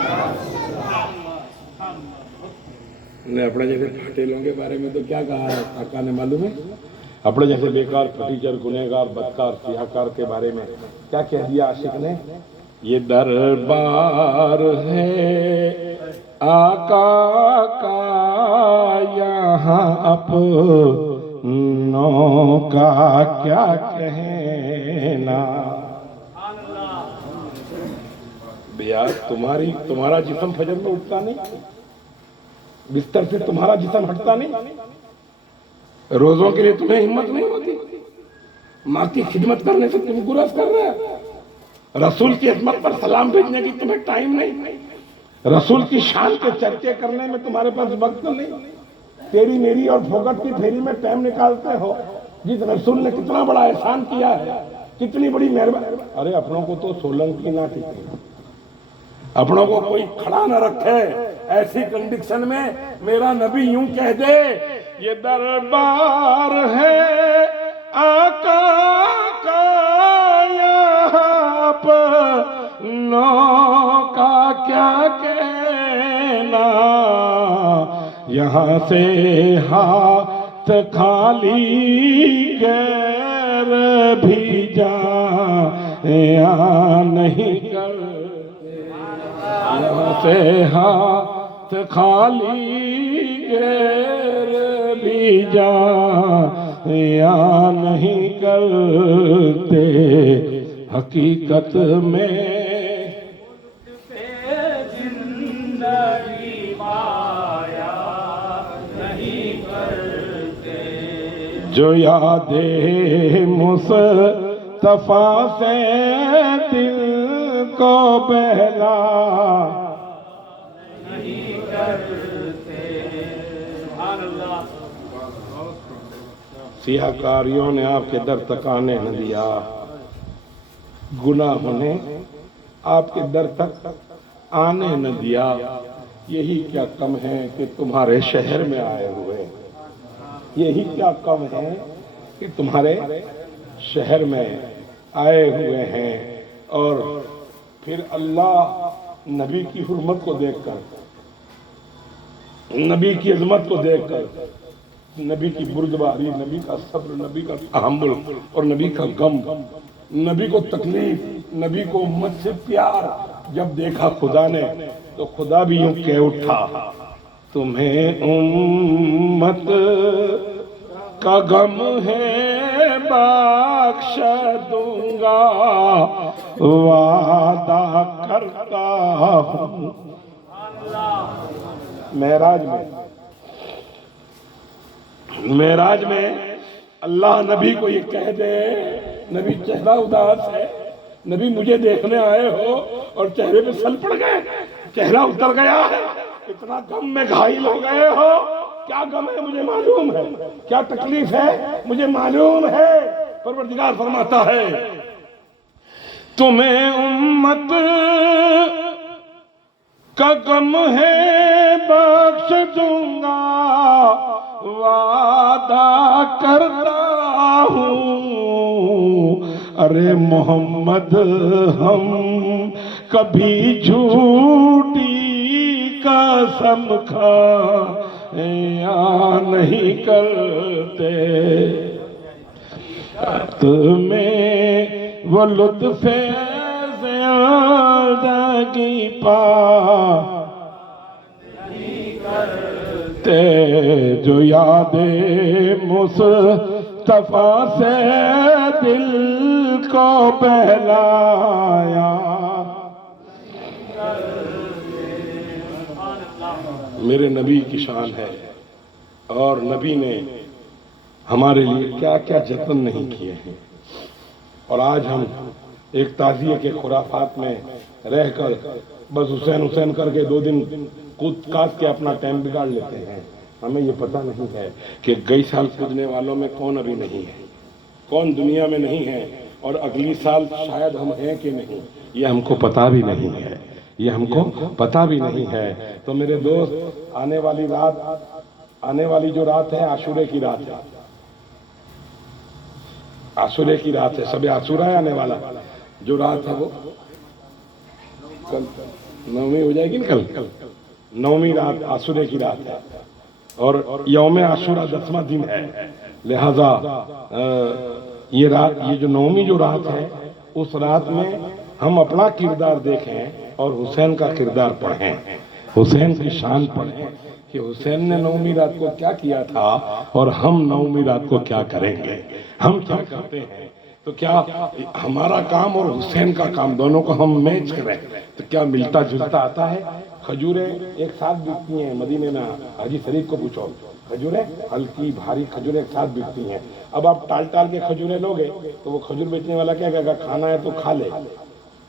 نے اپنے جیسے پھٹیلوں کے بارے میں تو کیا کہا ہے آقا نے معلوم ہے؟ اپنے جیسے بیکار پھٹیچر گنہگار بدکار سیاہکار کے بارے میں کیا کہہ دیا عاشق نے؟ یہ دربار ہے آقا کا یہاں اپنوں کا کیا کہنا۔ بھیا تمہارا جسم فجر میں اٹھتا نہیں، بستر سے تمہارا جسم ہٹتا نہیں، روزوں کے لیے تمہیں ہمت نہیں ہوتی، ماں کی خدمت کرنے سے تم گریز کر رہے ہیں، رسول کی عظمت پر سلام بھیجنے کی تمہیں ٹائم نہیں، رسول کی شان کے چرچے کرنے میں تمہارے پاس وقت نہیں، تیری میری اور بھوگت کی پھیری میں ٹائم نکالتے ہو۔ جس رسول نے کتنا بڑا احسان کیا ہے، کتنی بڑی مہربانی۔ ارے اپنوں کو تو سولنکی نہ ٹکے، اپنوں کو کوئی کھڑا نہ رکھے، ایسی کنڈیشن میں میرا نبی یوں کہہ دے یہ دربار ہے آقا کا یہاں اپنوں کا کیا کہنا، یہاں سے ہاتھ خالی غیر بھی جایا نہیں کر، یہاں سے ہاتھ خالی غیر بھی جایا نہیں کرتے، حقیقت میں زندگی پایا نہیں کرتے، جو یاد مصطفیٰ سے دل کو بہلا نہیں کرتے۔ سبحان اللہ۔ سیاہ کاریوں نے آپ کے در تک آنے نہ دیا، گناہوں نے آپ کے در تک آنے نہ دیا، یہی کیا کم ہے کہ تمہارے شہر میں آئے ہوئے، یہی کیا کم ہے کہ تمہارے شہر میں آئے ہوئے ہیں۔ اور پھر اللہ نبی کی حرمت کو دیکھ کر، نبی کی عظمت کو دیکھ کر، نبی کی بردباری، نبی کا صبر، نبی کا تحمل اور نبی کا غم، نبی کو تکلیف، نبی کو امت سے پیار جب دیکھا خدا نے تو خدا بھی یوں کہہ اٹھا تمہیں امت کا غم ہے بخش دوں گا وعدہ کرتا ہوں۔ معراج میں اللہ نبی کو یہ کہہ دے، نبی چہرہ اداس ہے، نبی مجھے دیکھنے آئے ہو اور چہرے پہ سل پڑ گئے، چہرہ اتر گیا ہے، اتنا غم میں گھائل ہو گئے ہو، کیا غم ہے مجھے معلوم ہے، کیا تکلیف ہے مجھے معلوم ہے۔ پروردگار فرماتا ہے تمہیں امت کا غم ہے بخش دوں گا وعدہ کرتا ہوں۔ ارے محمد ہم کبھی جھوٹی قسم کھایا نہیں کرتے، تمہیں وہ لطف زندگی پا جو یاد مصطفیٰ سے دل کو بہلایا۔ میرے نبی کی شان ہے، اور نبی نے ہمارے لیے کیا کیا جتن نہیں کیے ہیں، اور آج ہم ایک تعزیے کے خرافات میں رہ کر بس حسین حسین کر کے 2 دن کود کاٹ کے اپنا ٹائم بگاڑ لیتے ہیں۔ ہمیں یہ پتہ نہیں ہے کہ گئی سال کودنے والوں میں کون ابھی نہیں ہے، کون دنیا میں نہیں ہے، اور اگلی سال شاید ہم ہیں کہ نہیں، یہ ہم کو پتہ بھی نہیں ہے۔ یہ ہم کو پتہ بھی نہیں ہے۔ تو میرے دوست آنے والی جو رات ہے عاشورے کی رات ہے، عاشورے کی رات ہے، شب عاشورہ ہے آنے والا جو رات ہے وہ کل 9ویں ہو جائے گی نا، کل 9ویں رات عاشورے کی رات ہے، اور یوم عاشورہ 10واں دن ہے، لہذا یہ رات، یہ جو 9ویں جو رات ہے، اس رات میں ہم اپنا کردار دیکھیں اور حسین کا کردار پڑھیں، حسین کی شان پڑھیں کہ حسین نے 9ویں رات کو کیا کیا تھا اور ہم 9ویں رات کو کیا کریں گے، ہم کیا کرتے ہیں۔ تو کیا ہمارا کام اور حسین کا کام دونوں کو ہم میچ کریں تو کیا ملتا جلتا آتا ہے؟ کھجوریں ایک ساتھ بکتی ہیں مدینے میں، حاجی شریف کو پوچھو، کھجوریں ہلکی بھاری کھجوریں ایک ساتھ بکتی ہیں۔ اب آپ ٹال کے کھجوریں لوگے تو وہ کھجور بیچنے والا کیا کہے گا، کھانا ہے تو کھا لے،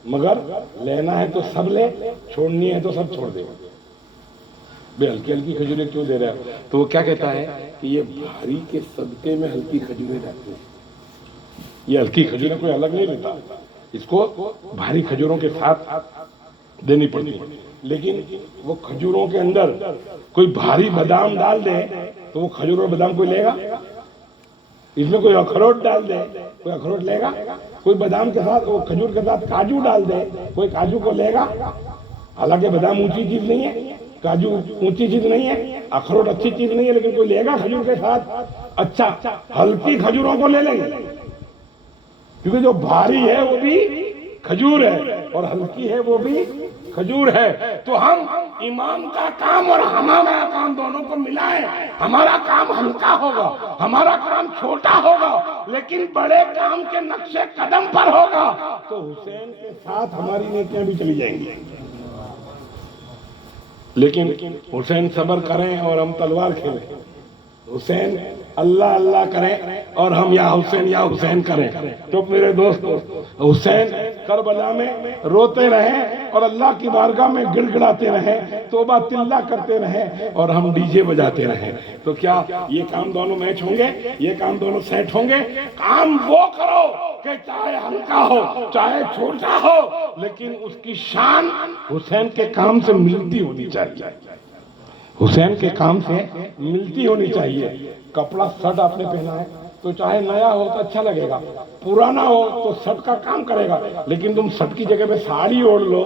مگر لینا ہے تو سب لے، چھوڑنی ہے تو سب چھوڑ دے، بے ہلکی کھجوریں کیوں دے رہا ہے؟ تو وہ کیا کہتا ہے کہ یہ بھاری کے صدقے میں ہلکی کھجوریں جاتی ہیں، یہ ہلکی کھجوریں کوئی الگ نہیں لیتا، اس کو بھاری کھجوروں کے ساتھ دینی پڑتی ہے۔ لیکن وہ کھجوروں کے اندر کوئی بھاری بادام ڈال دے تو وہ کھجور اور بادام کوئی لے گا؟ اس میں کوئی اخروٹ ڈال دے کوئی اخروٹ لے گا؟ کوئی بادام کے ساتھ، وہ کھجور کے ساتھ کاجو ڈال دے کوئی کاجو کو لے گا؟ حالانکہ بادام اونچی چیز نہیں ہے، کاجو اونچی چیز نہیں ہے، اخروٹ اچھی چیز نہیں ہے، لیکن کوئی لے گا کھجور کے ساتھ؟ اچھا، ہلکی کھجوروں کو لے لیں گے، کیونکہ جو بھاری ہے وہ بھی کھجور ہے اور ہلکی ہے وہ بھی کھجور ہے۔ تو ہم امام کا کام اور ہمارا کام دونوں کو ملائیں، ہمارا کام ہلکا ہوگا، ہمارا کام چھوٹا ہوگا، لیکن بڑے کام کے نقش قدم پر ہوگا تو حسین کے ساتھ ہماری نیکیاں بھی چلی جائیں گی۔ لیکن حسین صبر کریں اور ہم تلوار کھیلیں، حسین اللہ اللہ کریں اور ہم یا حسین کریں۔ تو میرے دوست، حسین کربلا میں روتے رہیں اور اللہ کی بارگاہ میں گڑ گڑاتے رہیں، توبہ تلہ کرتے رہیں اور ہم ڈی جے بجاتے رہیں، تو کیا یہ کام دونوں میچ ہوں گے؟ یہ کام دونوں سیٹ ہوں گے؟ کام وہ کرو کہ چاہے ہلکا ہو چاہے چھوٹا ہو، لیکن اس کی شان حسین کے کام سے ملتی ہونی چاہیے، حسین کے کام سے ملتی ہونی چاہیے۔ کپڑا شرٹ آپ نے پہنا ہے تو چاہے نیا ہو تو اچھا لگے گا، پرانا ہو تو شرٹ کا کام کرے گا، لیکن تم شرٹ کی جگہ پہ ساڑی اوڑھ لو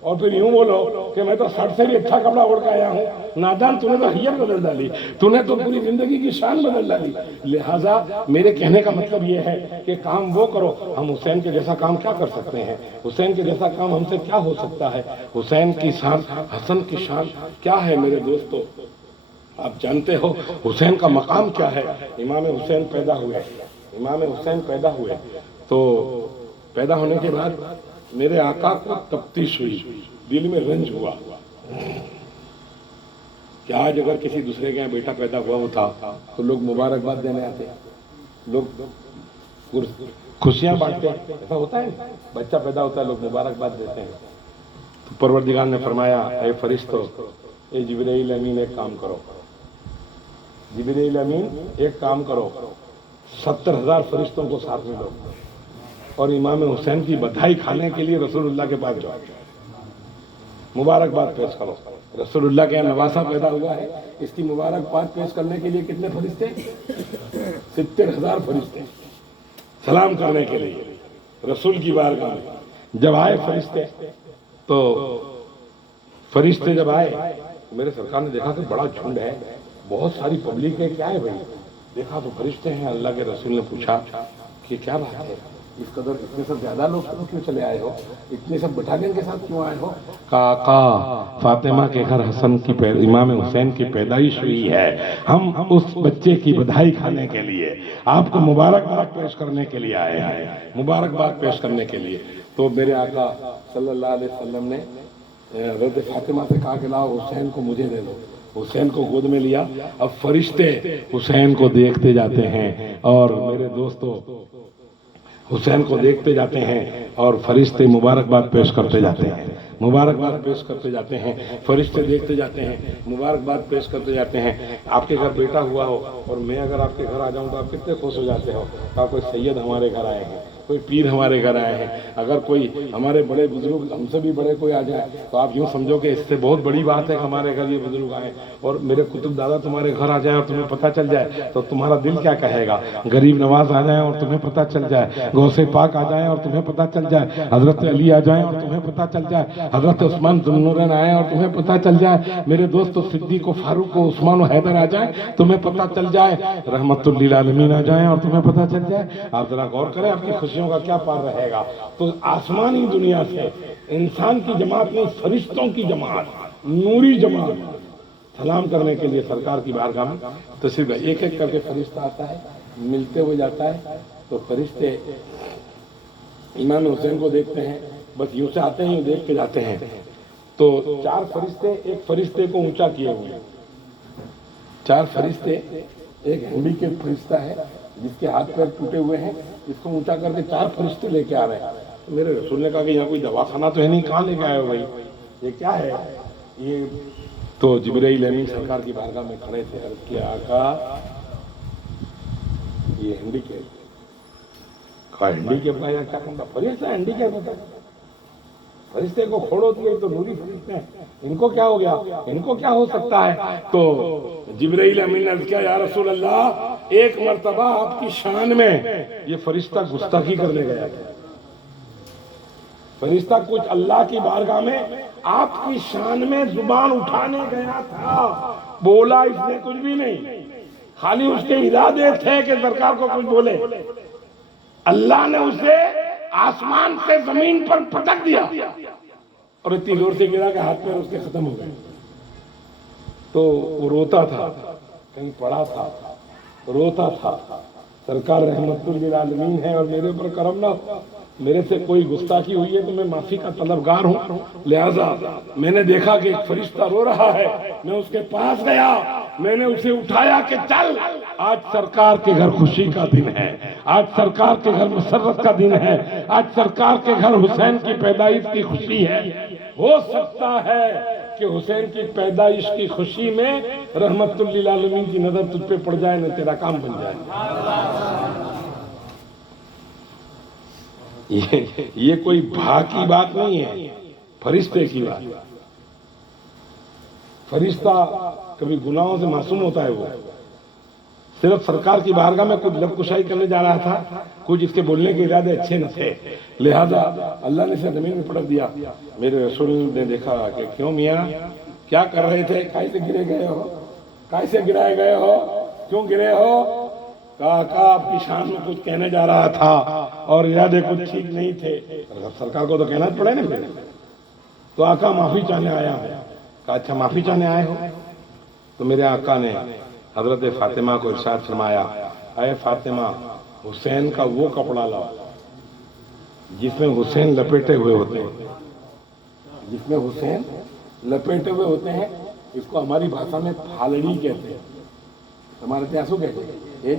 اور پھر یوں بولو کہ میں تو شرٹ سے بھی اچھا کپڑا اوڑھ کے آیا ہوں، نادان، تو نے تو حیت بدل ڈالی، تو نے تو پوری زندگی کی شان بدل ڈالی۔ لہٰذا میرے کہنے کا مطلب یہ ہے کہ کام وہ کرو۔ ہم حسین کے جیسا کام کیا کر سکتے ہیں؟ حسین کے جیسا کام ہم سے کیا ہو سکتا ہے؟ حسین کی شان، حسن کی شان کیا ہے میرے دوستو؟ آپ جانتے ہو حسین کا مقام کیا ہے؟ امام حسین پیدا ہوئے، امام حسین پیدا ہوئے تو پیدا ہونے کے بعد میرے آقا کو تفتیش ہوئی، دل میں رنج ہوا کہ آج اگر کسی دوسرے کے یہاں بیٹا پیدا ہوا ہوتا تو لوگ مبارکباد دینے آتے، لوگ خوشیاں بانٹتے، ایسا ہوتا ہے، بچہ پیدا ہوتا ہے لوگ مبارکباد دیتے ہیں۔ تو پروردگار نے فرمایا، اے فرشتو، اے جبرائیل امین، ایک کام کرو، جبرائیل امین ایک کام کرو، 70,000 فرشتوں کو ساتھ میں لو اور امام حسین کی بدھائی کھانے کے لیے رسول اللہ کے پاس جاؤ، مبارکباد پیش کرو۔ رسول اللہ کے یہاں نواسا پیدا ہوا ہے، اس کی مبارکباد پیش کرنے کے لیے کتنے فرشتے؟ 70,000 فرشتے سلام کرنے کے لیے رسول کی بارگاہ میں۔ جب آئے فرشتے تو فرشتے جب آئے میرے سرکار نے دیکھا کہ بڑا جھنڈ ہے، بہت ساری پبلک ہے، کیا ہے بھائی؟ دیکھا تو فرشتے ہیں۔ اللہ کے رسول نے پوچھا کہ کیا بات ہے، اس قدر اتنے سب زیادہ لوگ کیوں چلے آئے ہو، اتنے سب بٹالین کے ساتھ کیوں آئے ہو؟ آقا فاطمہ کے گھر حسن کی امام حسین کی پیدائش ہوئی ہے، ہم اس بچے کی بدھائی کھانے کے لیے، آپ کو مبارکباد پیش کرنے کے لیے آئے ہیں، مبارکباد پیش کرنے کے لیے۔ تو میرے آقا صلی اللہ علیہ وسلم نے حضرت فاطمہ سے کہا کہ لاؤ حسین کو مجھے دے دو، حسین کو گود میں لیا۔ اب فرشتے حسین کو دیکھتے جاتے ہیں اور میرے دوستو حسین کو دیکھتے جاتے ہیں اور فرشتے مبارکباد پیش کرتے جاتے ہیں، مبارکباد پیش کرتے جاتے ہیں، فرشتے دیکھتے جاتے ہیں، مبارکباد پیش کرتے جاتے ہیں۔ آپ کے گھر بیٹا ہوا ہو اور میں اگر آپ کے گھر آ جاؤں تو آپ کتنے خوش ہو جاتے ہو کہ کوئی سید ہمارے گھر آئے ہیں، کوئی پیر ہمارے گھر آئے ہیں، اگر کوئی ہمارے بڑے بزرگ ہم سے بھی بڑے کوئی آ جائے تو آپ یوں سمجھو کہ اس سے بہت بڑی بات ہے کہ ہمارے گھر یہ بزرگ آئے، اور میرے کتب دادا تمہارے گھر آ جائے اور تمہیں پتہ چل جائے تو تمہارا دل کیا کہے گا؟ غریب نواز آ جائیں اور تمہیں پتہ چل جائے، غوث پاک آ جائیں اور تمہیں پتہ چل جائے، حضرت علی آ جائیں اور تمہیں پتہ چل جائے، حضرت عثمان ذو النورین آئیں اور تمہیں پتہ چل جائے، میرے دوست صدیق و فاروق و عثمان و حیدر آ جائیں تمہیں پتہ چل جائے، رحمت للعالمین آ جائیں اور تمہیں پتہ چل جائے۔ آپ ذرا غور کریں آپ کی خوشیوں کا کیا پار رہے گا۔ تو آسمانی دنیا سے انسان کی جماعت نہیں، فرشتوں کی جماعت، نوری جماعت سلام کرنے کے لیے سرکار کی بارگاہ میں تشریف لائے۔ ایک ایک کر کے فرشتہ آتا ہے، ملتے ہوئے جاتا ہے، تو فرشتے امام حسین کو دیکھتے ہیں، بس یوں سے آتے ہیں یوں دیکھ کے جاتے ہیں، تو 4 فرشتے ایک فرشتے کو اونچا کیے ہوئے ہیں، 4 فرشتے، ایک ہینڈی کے فرشتہ ہے جس کے ہاتھ پیر ٹوٹے ہوئے ہیں، اس کو اونچا کر کے 4 فرشتے لے کے آ رہے ہیں۔ تو میرے رسول نے کہا کہ یہاں کوئی دواخانہ تو ہے نہیں، کہاں لے کے آئے ہو بھائی، یہ کیا ہے؟ یہ تو جبرائیل امین سرکار کی بارگاہ میں کھڑے تھے، عرض کیا آقا یہ ہینڈی کے، کہا ہینڈی کے پایا کیا کرتا؟ فرشتہ ہینڈی کے ہوتا ہے، فرشتے کو کھوڑو دیے تو نوری فرشتے ہیں، ان کو کیا ہو گیا، ان کو کیا ہو سکتا ہے؟ تو جبرائیل امین نے عرض کیا یا رسول اللہ ایک مرتبہ آپ کی شان میں یہ فرشتہ گستاخی کرنے گیا تھا، فرشتہ کچھ اللہ کی بارگاہ میں آپ کی شان میں زبان اٹھانے گیا تھا، بولا اس نے کچھ بھی نہیں، خالی اس کے ارادے تھے کہ سرکار کو کچھ بولے، اللہ نے اسے آسمان سے زمین پر پٹک دیا اور اتنی زور سے گرا کہ ہاتھ پیر اس کے ختم ہو گئے۔ تو وہ روتا تھا، کہیں پڑا تھا، روتا تھا، سرکار رحمت للعالمین ہے اور میرے اوپر کرم نہ ہو، میرے سے کوئی گستاخی ہوئی ہے تو میں معافی کا طلبگار ہوں، لہذا میں نے دیکھا کہ ایک فرشتہ رو رہا ہے، میں اس کے پاس گیا، میں نے اسے اٹھایا کہ چل آج سرکار کے گھر خوشی کا دن ہے، آج سرکار کے گھر مسرت کا دن ہے، آج سرکار کے گھر حسین کی پیدائش کی خوشی ہے، ہو سکتا ہے کہ حسین کی پیدائش کی خوشی میں رحمت للعالمین کی نظر تجھ پہ پڑ جائے نہ تیرا کام بن جائے۔ یہ کوئی بھا کی بات نہیں ہے، فرشتے کی بات۔ فرشتہ کبھی گناہوں سے معصوم ہوتا ہے، وہ صرف سرکار کی بارگاہ میں کچھ لب کشائی کرنے جا رہا تھا، کچھ اس کے بولنے کے ارادے اچھے نہ تھے، لہذا اللہ نے اسے زمین میں پٹک دیا۔ میرے رسول نے دیکھا کہ کیوں میاں کیا کر رہے تھے، کائے سے گرے گئے ہو، کائے سے گرائے گئے ہو، کیوں گرے ہو؟ کہا آپ کی شان میں کچھ کہنے جا رہا تھا اور ارادے کچھ ٹھیک نہیں تھے، سرکار کو تو کہنا پڑے نا، تو آقا معافی چاہنے آیا ہوں۔ کہا اچھا معافی چاہنے آئے ہو؟ تو میرے آقا نے حضرت فاطمہ کو ارشاد فرمایا اے فاطمہ حسین کا وہ کپڑا لاؤ جس میں حسین لپیٹے ہوئے ہوتے ہیں، جس میں حسین لپیٹے ہوئے ہوتے ہیں، اس کو ہماری بھاشا میں پھالڑی کہتے ہیں، ہمارے پیاسو کہتے ہیں،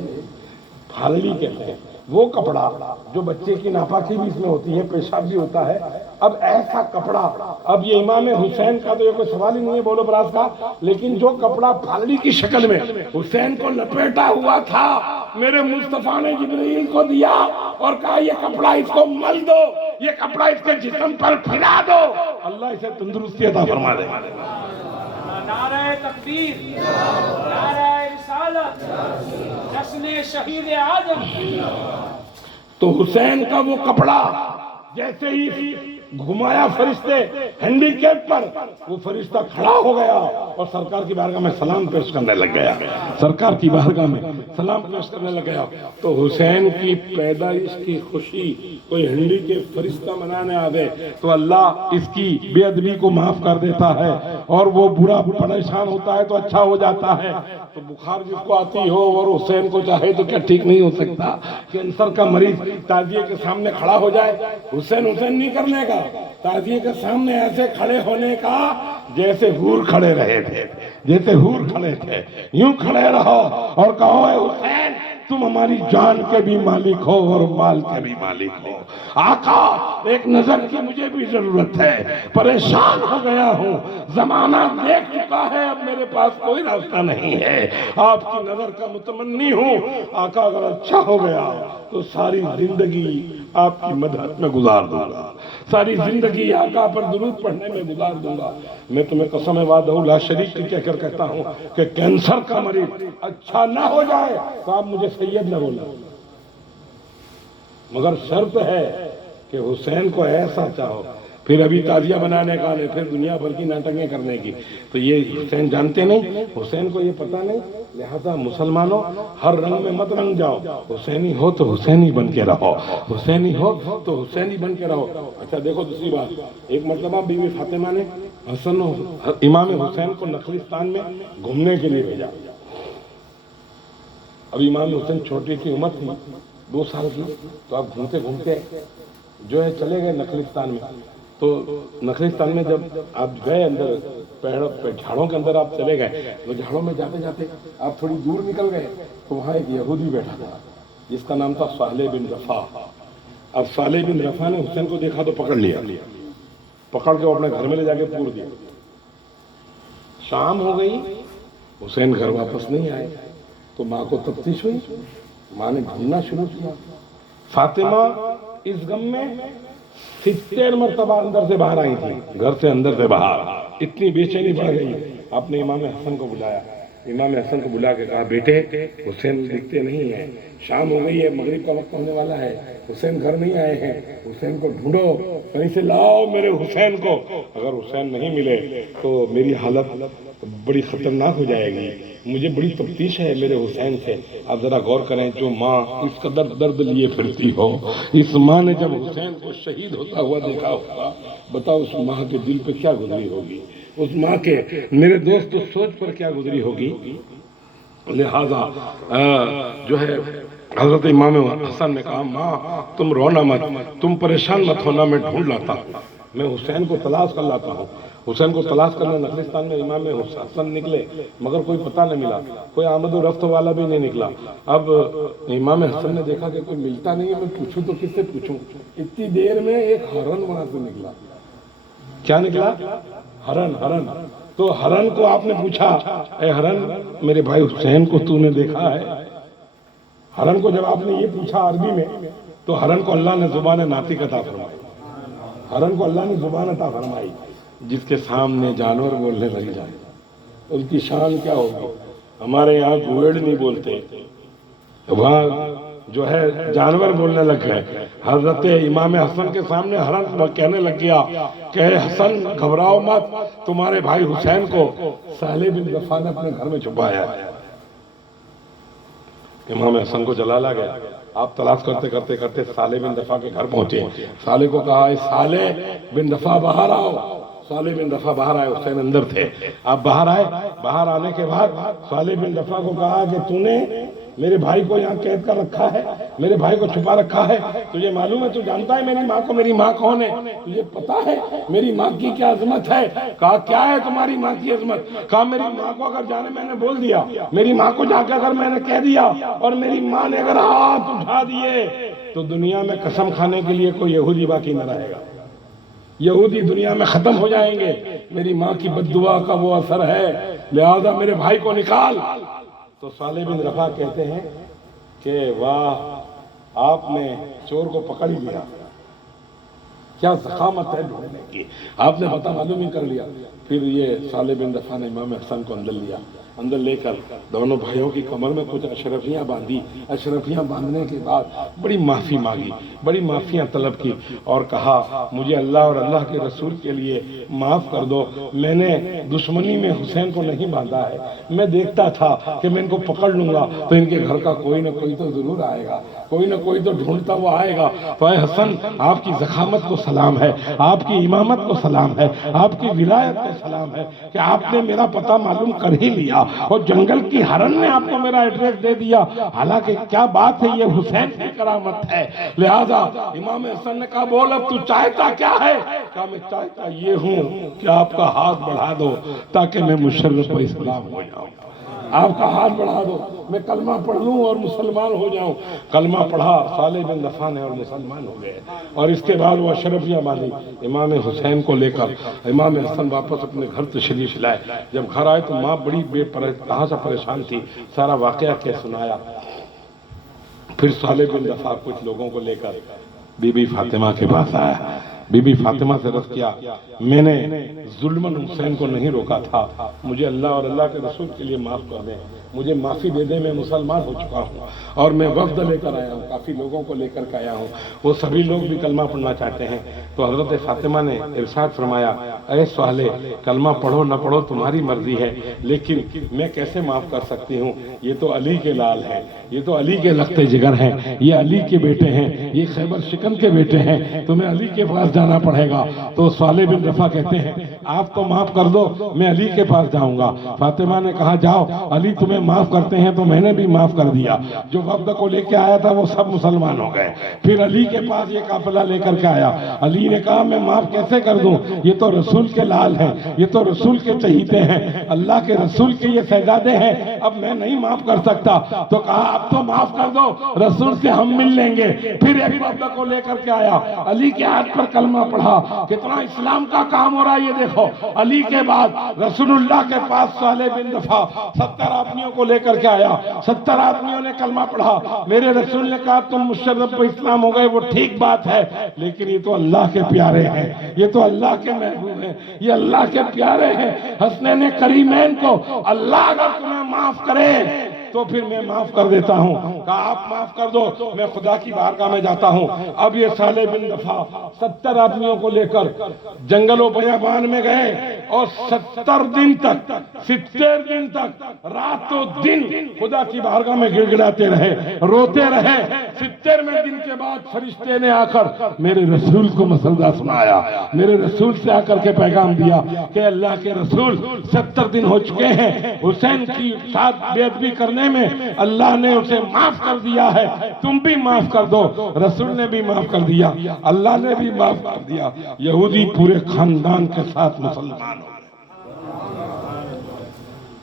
پھالڑی کہتے ہیں، وہ کپڑا جو بچے کی ناپاکی بھی اس میں ہوتی ہے، پیشاب بھی ہوتا ہے۔ اب ایسا کپڑا، اب یہ امام حسین کا تو یہ کوئی سوال ہی نہیں ہے بولو براز کا، لیکن جو کپڑا پھالڑی کی شکل میں حسین کو لپیٹا ہوا تھا، میرے مصطفیٰ نے جبرائیل کو دیا اور کہا یہ کپڑا اس کو مل دو، یہ کپڑا اس کے جسم پر پھیلا دو، اللہ اسے تندرستی عطا فرما دے۔ نعرہ تکبیر، نعرہ رسالت، جشن شہید اعظم۔ تو حسین کا وہ کپڑا جیسے ہی گھمایا فرشتے ہینڈی کیپ پر، وہ فرشتہ کھڑا ہو گیا اور سرکار کی بارگاہ میں سلام پیش کرنے لگ گیا، سرکار کی بارگاہ میں سلام پیش کرنے لگ گیا۔ تو حسین کی پیدائش کی خوشی کوئی ہینڈی کیپ فرشتہ منانے آوے تو اللہ اس کی بے ادبی کو معاف کر دیتا ہے، اور وہ برا پریشان ہوتا ہے تو اچھا ہو جاتا ہے۔ تو بخار جس کو آتی ہو اور حسین کو چاہے تو کیا ٹھیک نہیں ہو سکتا؟ کینسر کا مریض تعزیے کے سامنے کھڑا ہو جائے، حسین نہیں کرنے کا، تعزیے کے سامنے ایسے کھڑے ہونے کا جیسے حور کھڑے رہے تھے، جیسے حور کھڑے تھے، یوں کھڑے رہو اور کہو اے حسین تم ہماری جان کے بھی مالک ہو اور مال کے بھی مالک ہو، آقا ایک نظر کی مجھے بھی ضرورت ہے، پریشان ہو گیا ہوں، زمانہ دیکھ چکا ہے، اب میرے پاس کوئی راستہ نہیں ہے، آپ کی نظر کا متمنی ہوں، آقا اگر اچھا ہو گیا تو ساری زندگی آپ کی مدحت میں گزار دوں گا، ساری زندگی آقا پر درود پڑھنے میں گزار دوں گا۔ میں تمہیں قسم وعدہ لا شریک کی کہہ کر کہتا ہوں کہ کینسر کا مریض اچھا نہ ہو جائے تو آپ مجھے سید نہ بولا، مگر شرط ہے کہ حسین کو ایسا چاہو۔ پھر ابھی تعزیہ بنانے کا نہیں، پھر دنیا بھر کی ناٹکیں کرنے کی، تو یہ حسین جانتے نہیں، حسین کو یہ پتہ نہیں، لہذا مسلمانوں ہر رنگ میں مت رنگ جاؤ، حسینی ہو تو حسینی بن کے رہو، حسینی ہو تو حسینی بن کے رہو۔ اچھا دیکھو دوسری بات، ایک مرتبہ بی بی فاطمہ نے امام حسین کو نخلستان میں گھومنے کے لیے بھیجا۔ اب امام حسین چھوٹی سی عمر تھی، 2 سال کی، تو آپ گھومتے گھومتے جو ہے چلے گئے نخلستان میں۔ تو نخلستان میں جب آپ گئے اندر، جھاڑوں کے اندر آپ چلے گئے، تو جھاڑوں میں جاتے جاتے آپ تھوڑی دور نکل گئے تو وہاں ایک یہودی بیٹھا تھا جس کا نام تھا صالح بن رفا۔ اب صالح بن رفا نے حسین کو دیکھا تو پکڑ لیا، پکڑ کے وہ اپنے گھر میں لے جا کے پور دیا۔ شام ہو گئی، حسین گھر واپس نہیں آئے تو ماں کو تفتیش ہوئی، ماں نے ڈھونڈنا شروع کیا۔ فاطمہ اس غم میں 70 مرتبہ اندر سے باہر آئی تھی، گھر سے اندر سے باہر، اتنی بے چینی بڑھ گئی۔ آپ نے امام حسن کو بلایا، امام حسن کو بلا کے کہا بیٹے حسین دکھتے نہیں ہیں، شام ہو گئی ہے، مغرب کا وقت ہونے والا ہے، حسین گھر نہیں آئے ہیں، حسین کو ڈھونڈو، کہیں سے لاؤ میرے حسین کو، اگر حسین نہیں ملے تو میری حالت بڑی خطرناک ہو جائے گی، مجھے بڑی تفتیش ہے میرے حسین سے۔ آپ ذرا غور کریں، جو ماں اس قدر درد لیے پھرتی ہو، اس ماں نے جب حسین کو شہید ہوتا ہوا دیکھا ہوگا، بتاؤ اس ماں کے دل پہ کیا گزری ہوگی، اس ماں کے میرے دوست سوچ پر کیا گزری ہوگی۔ لہذا جو ہے حضرت امام حسن نے کہا ماں تم رونا مت، تم پریشان مت ہونا، میں ڈھونڈ لاتا ہوں، میں حسین کو تلاش کر لاتا ہوں۔ حسین کو تلاش کرنے نخلستان میں امام حسن نکلے، مگر کوئی پتہ نہیں ملا، کوئی آمد و رفت والا بھی نہیں نکلا۔ اب امام حسن نے دیکھا کہ کوئی ملتا نہیں ہے، میں پوچھوں تو کس سے پوچھوں۔ اتنی دیر میں ایک ہرن وہاں سے نکلا۔ کیا نکلا؟ ہرن۔ تو ہرن کو آپ نے پوچھا اے ہرن میرے بھائی حسین کو تو نے دیکھا ہے؟ ہرن کو جب آپ نے یہ پوچھا عربی میں تو ہرن کو اللہ نے زبان ناطق عطا فرمائی، ہرن کو اللہ نے زبان عطا فرمائی۔ جس کے سامنے جانور بولنے لگ جائے اس کی شان کیا ہوگی۔ ہمارے یہاں گھوڑ نہیں بولتے، وہاں جو ہے جانور بولنے لگ گئے۔ حضرت امام حسن کے سامنے ہرن کہنے لگ گیا کہ حسن گھبراؤ مت، تمہارے بھائی حسین کو صالح بن رفا نے اپنے گھر میں چھپایا ہے۔ امام حسن کو جلالا گیا، آپ تلاش کرتے کرتے کرتے صالح بن رفا کے گھر پہنچے۔ صالح کو کہا اے صالح بن رفا باہر آؤ۔ صالح بن رفا باہر آئے، حسین اندر تھے۔ آپ باہر آئے، باہر آنے کے بعد صالح بن رفا کو کہا کہ تو نے میرے بھائی کو یہاں قید کر رکھا ہے، میرے بھائی کو چھپا رکھا ہے، تجھے معلوم ہے، تو جانتا ہے میری ماں کو، میری ماں کون ہے، تجھے پتا ہے میری ماں کی کیا عظمت ہے؟ کہا کیا ہے تمہاری ماں کی عظمت؟ کہا میری ماں کو اگر جانے میں نے بول دیا، میری ماں کو جا کے اگر میں نے کہہ دیا اور میری ماں نے اگر ہاتھ اٹھا دیے تو دنیا میں قسم کھانے کے لیے کوئی یہودی باقی نہ رہے گا، یہودی دنیا میں ختم ہو جائیں گے، میری ماں کی بد دعا کا وہ اثر ہے، لہذا میرے بھائی کو نکال۔ تو صالح بن رفا کہتے ہیں کہ واہ آپ نے چور کو پکڑ ہی لیا، کیا ضخامت ہے ڈھونڈنے کی، آپ نے پتہ معلوم ہی کر لیا۔ پھر یہ صالح بن رفا نے امام حسن کو اندر لیا، اندر لے کر دونوں بھائیوں کی کمر میں کچھ اشرفیاں باندھی، اشرفیاں باندھنے کے بعد بڑی معافی مانگی، بڑی معافیاں طلب کی اور کہا مجھے اللہ اور اللہ کے رسول کے لیے معاف کر دو، میں نے دشمنی میں حسین کو نہیں باندھا ہے، میں دیکھتا تھا کہ میں ان کو پکڑ لوں گا تو ان کے گھر کا کوئی نہ کوئی تو ضرور آئے گا، کوئی نہ کوئی تو ڈھونڈتا وہ آئے گا۔ تو اے حسن آپ کی ضخامت کو سلام ہے، آپ کی امامت کو سلام ہے، آپ کی ولایت کو سلام ہے کہ آپ نے میرا پتہ معلوم کر ہی لیا اور جنگل کی ہرن نے آپ کو میرا ایڈریس دے دیا، حالانکہ کیا بات ہے، یہ حسین کی کرامت ہے۔ لہذا امام حسن نے کہا بول اب تو چاہتا کیا ہے؟ کہا میں چاہتا یہ ہوں کہ آپ کا ہاتھ بڑھا دو تاکہ میں مشرف اسلام ہو جاؤں، آپ کا ہاتھ بڑھا دو میں کلمہ پڑھ لوں اور مسلمان ہو جاؤں۔ کلمہ پڑھا صالح بن رفا نے اور مسلمان ہو گئے، اور اس کے بعد وہ اشرفیاں باندھی۔ امام حسین کو لے کر امام حسن واپس اپنے گھر تشریف لائے۔ جب گھر آئے تو ماں بڑی کہاں سے پریشان تھی، سارا واقعہ کیا سنایا۔ پھر صالح بن رفا کچھ لوگوں کو لے کر بی بی فاطمہ کے پاس آیا، بی بی فاطمہ سے عرض کیا میں نے ظلمن حسین کو نہیں روکا تھا، مجھے اللہ اور اللہ کے رسول کے لیے معاف کر دیں، مجھے معافی دے دیں، میں مسلمان ہو چکا ہوں اور میں وفد لے کر آیا ہوں، کافی لوگوں کو لے کر کے آیا ہوں، وہ سبھی لوگ بھی کلمہ پڑھنا چاہتے ہیں۔ تو حضرت فاطمہ نے ارشاد فرمایا اے سہلے کلمہ پڑھو نہ پڑھو تمہاری مرضی ہے، لیکن میں کیسے معاف کر سکتی ہوں، یہ تو علی کے لال ہیں، یہ تو علی کے لخت جگر ہیں، یہ علی کے بیٹے ہیں، یہ خیبر شکن کے بیٹے ہیں، تمہیں علی کے پاس جانا پڑے گا۔ تو سہل بن رفع کہتے ہیں آپ تو معاف کر دو، میں علی کے پاس جاؤں گا۔ فاطمہ نے کہا جاؤ، علی تمہیں معاف کرتے ہیں تو میں نے بھی معاف کر دیا۔ جو وفد کو لے کے آیا تھا وہ سب مسلمان ہو گئے۔ پھر علی کے پاس یہ قافلہ لے کر کے آیا، علی نے کہا میں معاف کیسے کر دوں، یہ تو رسول کے لال ہیں، یہ تو رسول کے چہیتے ہیں، اللہ کے رسول کے یہ شہزادے ہیں، اب میں نہیں معاف کر سکتا۔ تو کہا اب تو معاف کر دو، رسول سے ہم مل لیں گے۔ پھر ایک وفد کو لے کر کے آیا، علی کے ہاتھ پر کلمہ پڑھا۔ کتنا اسلام کا کام ہو رہا ہے یہ دیکھو، علی کے بعد رسول اللہ کے پاس سہل بن رفع 70 آدمیوں کو لے کر کے آیا، 70 آدمیوں نے کلمہ پڑھا۔ میرے رسول نے کہا تم مشرف پہ اسلام ہو گئے وہ ٹھیک بات ہے، لیکن یہ تو اللہ کے پیارے ہیں، یہ تو اللہ کے محبوب ہیں، یہ اللہ کے پیارے ہیں، حسنین کریمین کو اللہ اگر تمہیں معاف کرے تو پھر میں معاف کر دیتا ہوں۔ کہا آپ معاف کر دو، میں خدا کی بارگاہ میں جاتا ہوں۔ اب یہ سہل بن رفع 70 آدمیوں کو لے کر جنگل و بیابان میں گئے اور 70 دن تک 70 دن تک رات و دن خدا کی بارگاہ میں گڑ گڑاتے رہے، روتے رہے۔ 70ویں دن کے بعد فرشتے نے آ کر میرے رسول کو مسئلہ سنایا، میرے رسول سے آ کر کے پیغام دیا کہ اللہ کے رسول 70 دن ہو چکے ہیں، حسین کی ساتھ بے ادبی کرنے میں اللہ نے اسے معاف کر دیا ہے، تم بھی معاف کر دو۔ رسول نے بھی معاف کر دیا، اللہ نے بھی معاف کر دیا، یہودی پورے خاندان کے ساتھ مسلمان ہو گئے۔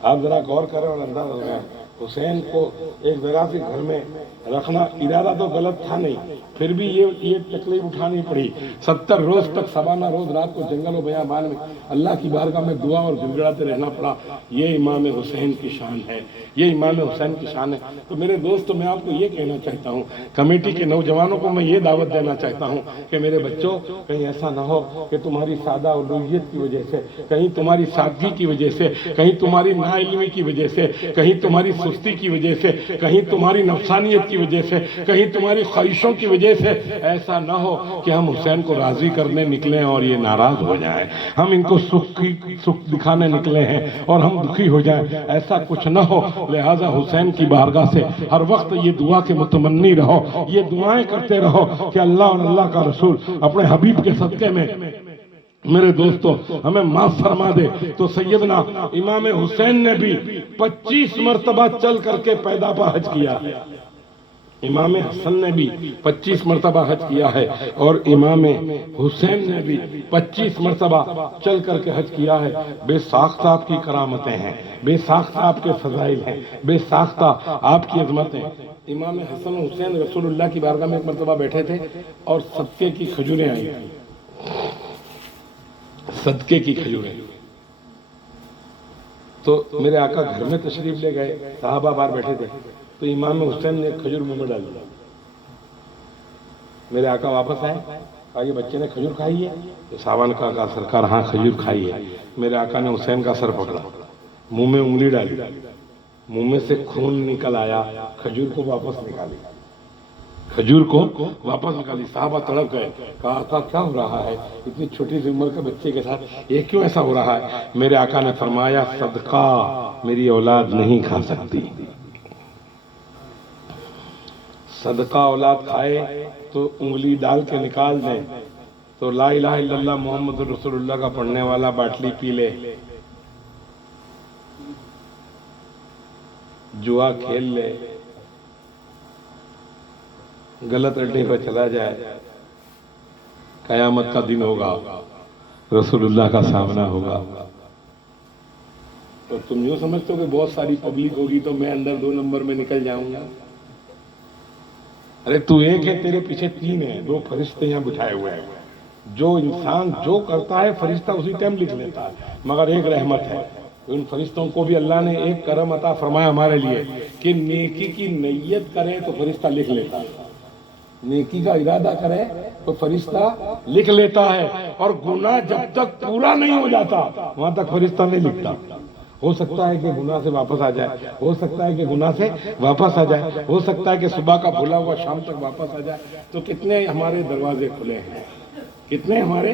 آپ ذرا غور کریں اور انداز ہو گئے، حسین کو ایک ذرا سی گھر میں رکھنا ارادہ تو غلط تھا نہیں، پھر بھی یہ تکلیف اٹھانی پڑی۔ 70 روز تک سوانہ روز رات کو جنگل و بیابان میں اللہ کی بارگاہ میں دعا اور گڑگڑاتے رہنا پڑا۔ یہ امام حسین کی شان ہے، یہ امام حسین کی شان ہے۔ تو میرے دوستو میں آپ کو یہ کہنا چاہتا ہوں، کمیٹی کے نوجوانوں کو میں یہ دعوت دینا چاہتا ہوں کہ میرے بچوں کہیں ایسا نہ ہو کہ تمہاری سادہ الوہیت کی وجہ سے، کہیں تمہاری سادگی کی وجہ سے، کہیں تمہاری ناعلمی کی وجہ سے، کہیں تمہاری سستی کی وجہ سے، کہیں تمہاری نفسانیت کی وجہ سے، کہیں تمہاری خواہشوں کی وجہ سے ایسا نہ ہو کہ ہم حسین کو راضی کرنے نکلیں اور یہ ناراض ہو جائیں، ہم ان کو سکھ دکھانے نکلے ہیں اور ہم دکھی ہو جائیں، ایسا کچھ نہ ہو۔ لہذا حسین کی بارگاہ سے ہر وقت یہ دعا کے متمنی رہو، یہ دعائیں کرتے رہو کہ اللہ اور اللہ کا رسول اپنے حبیب کے صدقے میں میرے دوستو ہمیں معاف فرما دے۔ تو سیدنا امام حسین نے بھی 25 مرتبہ چل کر کے پیدابا حج کیا، امام حسن نے بھی 25 مرتبہ حج کیا ہے، اور امام حسین نے بھی 25 مرتبہ چل کر کے حج کیا ہے۔ بے ساختہ آپ کی کرامتیں ہیں، بے ساختہ آپ کے فضائل ہیں، بے ساختہ آپ کی عظمتیں۔ امام حسن حسین رسول اللہ کی بارگاہ میں ایک مرتبہ بیٹھے تھے اور صدقے کی کھجوریں آئی تھیں، صدقے کی کھجوریں۔ تو میرے آقا گھر میں تشریف لے گئے، صحابہ بار بیٹھے تھے، تو امام حسین نے ایک کھجور منہ میں ڈال دیا۔ میرے آقا واپس آئے، کہا یہ بچے نے کھجور کھائی ہے؟ تو صحابہ نے کہا سرکار ہاں کھجور کھائی ہے۔ میرے آقا نے حسین کا سر پکڑا، منہ میں انگلی ڈالی، منہ میں سے خون نکل آیا، کھجور کو واپس نکالی، کھجور کو واپس نکالی۔ صحابہ تڑپ گئے، کہا آقا کیا ہو رہا ہے، اتنی چھوٹی سی عمر کے بچے کے ساتھ یہ کیوں ایسا ہو رہا ہے؟ میرے آقا نے فرمایا صدقہ میری اولاد نہیں کھا سکتی، صدقہ اولاد کھائے تو انگلی ڈال کے نکال دیں، تو لا الہ الا اللہ محمد رسول اللہ کا پڑھنے والا باٹلی پی لے، جوا کھیل لے، غلط رٹنے پہ چلا جائے، قیامت کا دن ہوگا، رسول اللہ کا سامنا ہوگا۔ تو تم یوں سمجھتے ہو کہ بہت ساری پبلک ہوگی تو میں اندر 2 نمبر میں نکل جاؤں گا؟ ارے تو ایک ہے، تیرے پیچھے 3 ہیں، 2 فرشتے یہاں بٹھائے ہوئے ہیں۔ جو انسان جو کرتا ہے فرشتہ اسی ٹائم لکھ لیتا ہے، مگر ایک رحمت ہے، ان فرشتوں کو بھی اللہ نے ایک کرم عطا فرمایا ہمارے لیے کہ نیکی کی نیت کریں تو فرشتہ لکھ لیتا ہے، نیکی کا ارادہ کرے تو فرشتہ لکھ لیتا ہے، اور گناہ جب تک پورا نہیں ہو جاتا وہاں تک فرشتہ نہیں لکھتا۔ ہو سکتا ہے کہ گناہ سے واپس آ جائے، ہو سکتا ہے کہ گناہ سے واپس آ جائے، ہو سکتا ہے کہ صبح کا بھولا ہوا شام تک واپس آ جائے۔ تو کتنے ہمارے دروازے کھلے ہیں، کتنے ہمارے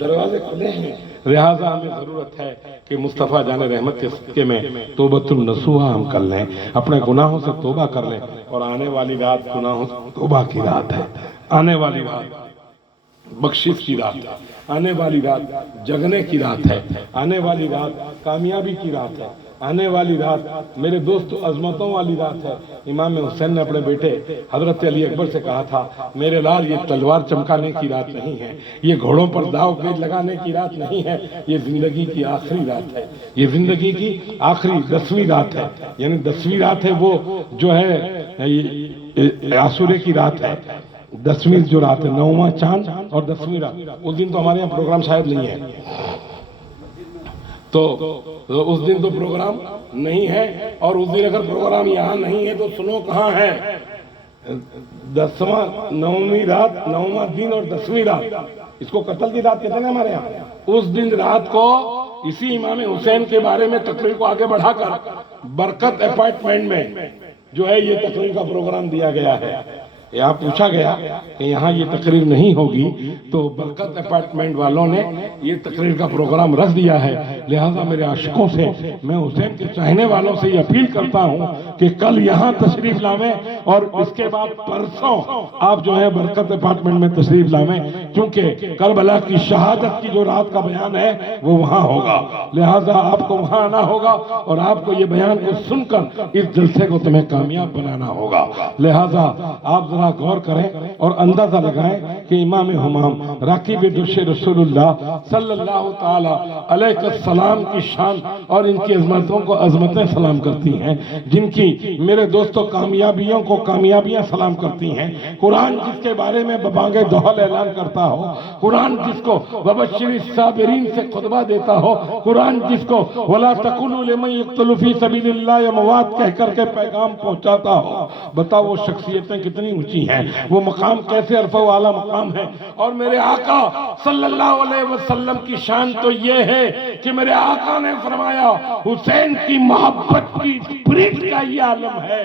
دروازے کھلے ہیں۔ لہٰذا ہمیں ضرورت ہے کہ مصطفیٰ جان رحمت کے صدقے میں توبۃ النصوحہ ہم کر لیں، اپنے گناہوں سے توبہ کر لیں، اور آنے والی رات گناہوں سے توبہ کی رات ہے، آنے والی رات بخشش کی رات ہے، آنے والی رات جگنے کی رات ہے، آنے والی رات کامیابی کی رات ہے، آنے والی رات میرے دوست عظمتوں والی رات ہے۔ امام حسین نے اپنے بیٹے حضرت علی اکبر سے کہا تھا، میرے لال یہ تلوار چمکانے کی رات نہیں ہے، یہ گھوڑوں پر داؤ پیچ لگانے کی رات نہیں ہے، یہ زندگی کی آخری رات ہے، یہ زندگی کی آخری 10ویں رات ہے، یعنی 10ویں رات ہے وہ جو ہے عاشورے کی رات ہے، 10ویں جو رات ہے، 9واں چاند اور 10ویں رات۔ اس دن تو ہمارے یہاں پروگرام شاید نہیں ہے، تو اس دن تو پروگرام نہیں ہے، اور اس دن اگر پروگرام یہاں نہیں ہے تو سنو کہاں ہے؟ 9ویں رات، 9واں دن اور 10ویں رات، اس کو قتل کی رات کہتے ہیں ہمارے یہاں۔ اس دن رات کو اسی امام حسین کے بارے میں تقریر کو آگے بڑھا کر برکت اپارٹمنٹ میں جو ہے یہ تقریر کا پروگرام دیا گیا ہے۔ یہاں پوچھا گیا کہ یہاں یہ تقریر نہیں ہوگی، تو برکت اپارٹمنٹ والوں نے یہ تقریر کا پروگرام رکھ دیا ہے۔ لہٰذا میرے عاشقوں سے، میں حسین کے چاہنے والوں سے یہ اپیل کرتا ہوں کہ کل یہاں تشریف لاویں، اور اس کے بعد پرسوں آپ جو ہے برکت اپارٹمنٹ میں تشریف لاویں، کیونکہ کربلا کی شہادت کی جو رات کا بیان ہے وہ وہاں ہوگا۔ لہٰذا آپ کو وہاں آنا ہوگا، اور آپ کو یہ بیان کو سن کر اس جلسے کو تمہیں کامیاب بنانا ہوگا۔ لہٰذا آپ ذرا غور کریں اور اندازہ لگائیں کہ امام ہمام راکب دوش رسول اللہ صلی اللہ تعالی علیہ السلام کی شان اور ان کی عظمتوں کو عظمتیں سلام کرتی ہیں، جن کی میرے دوستوں کامیابیوں کو کامیابیاں سلام کرتی ہیں۔ قرآن جس کے بارے میں ببانگ دہل اعلان کرتا ہو، قرآن جس کو وبشر الصابرین سے خطبہ دیتا ہو، قرآن جس کو ولا تقولوا لمن يقتل في سبيل الله اموات کہہ کر کے پیغام پہنچاتا ہو، بتاؤ وہ شخصیتیں کتنی اونچی ہیں، وہ مقام کیسے عرفہ و اعلیٰ مقام ہے۔ اور میرے آقا صلی اللہ علیہ وسلم کی شان تو یہ ہے کہ میرے آقا نے فرمایا حسین کی محبت کی اسپرٹ کا یہ عالم ہے۔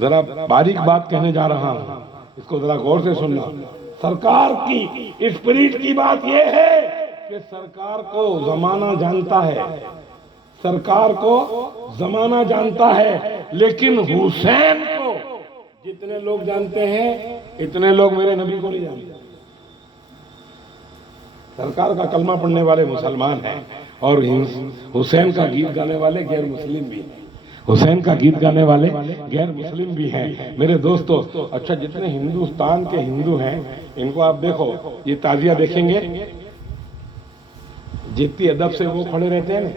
ذرا باریک بات کہنے جا رہا ہوں، اس کو ذرا غور سے سننا۔ سرکار کی اسپرٹ کی بات یہ ہے کہ سرکار کو زمانہ جانتا ہے، سرکار کو زمانہ جانتا ہے، لیکن حسین کو جتنے لوگ جانتے ہیں اتنے لوگ میرے نبی کو نہیں جانتے۔ سرکار کا کلمہ پڑھنے والے مسلمان ہیں، اور حسین کا گیت گانے والے غیر مسلم بھی ہیں، حسین کا گیت گانے والے غیر مسلم بھی ہیں۔ میرے دوستو، اچھا جتنے ہندوستان کے ہندو ہیں ان کو آپ دیکھو، یہ تعزیہ دیکھیں گے، جتنی ادب سے وہ کھڑے رہتے ہیں نا،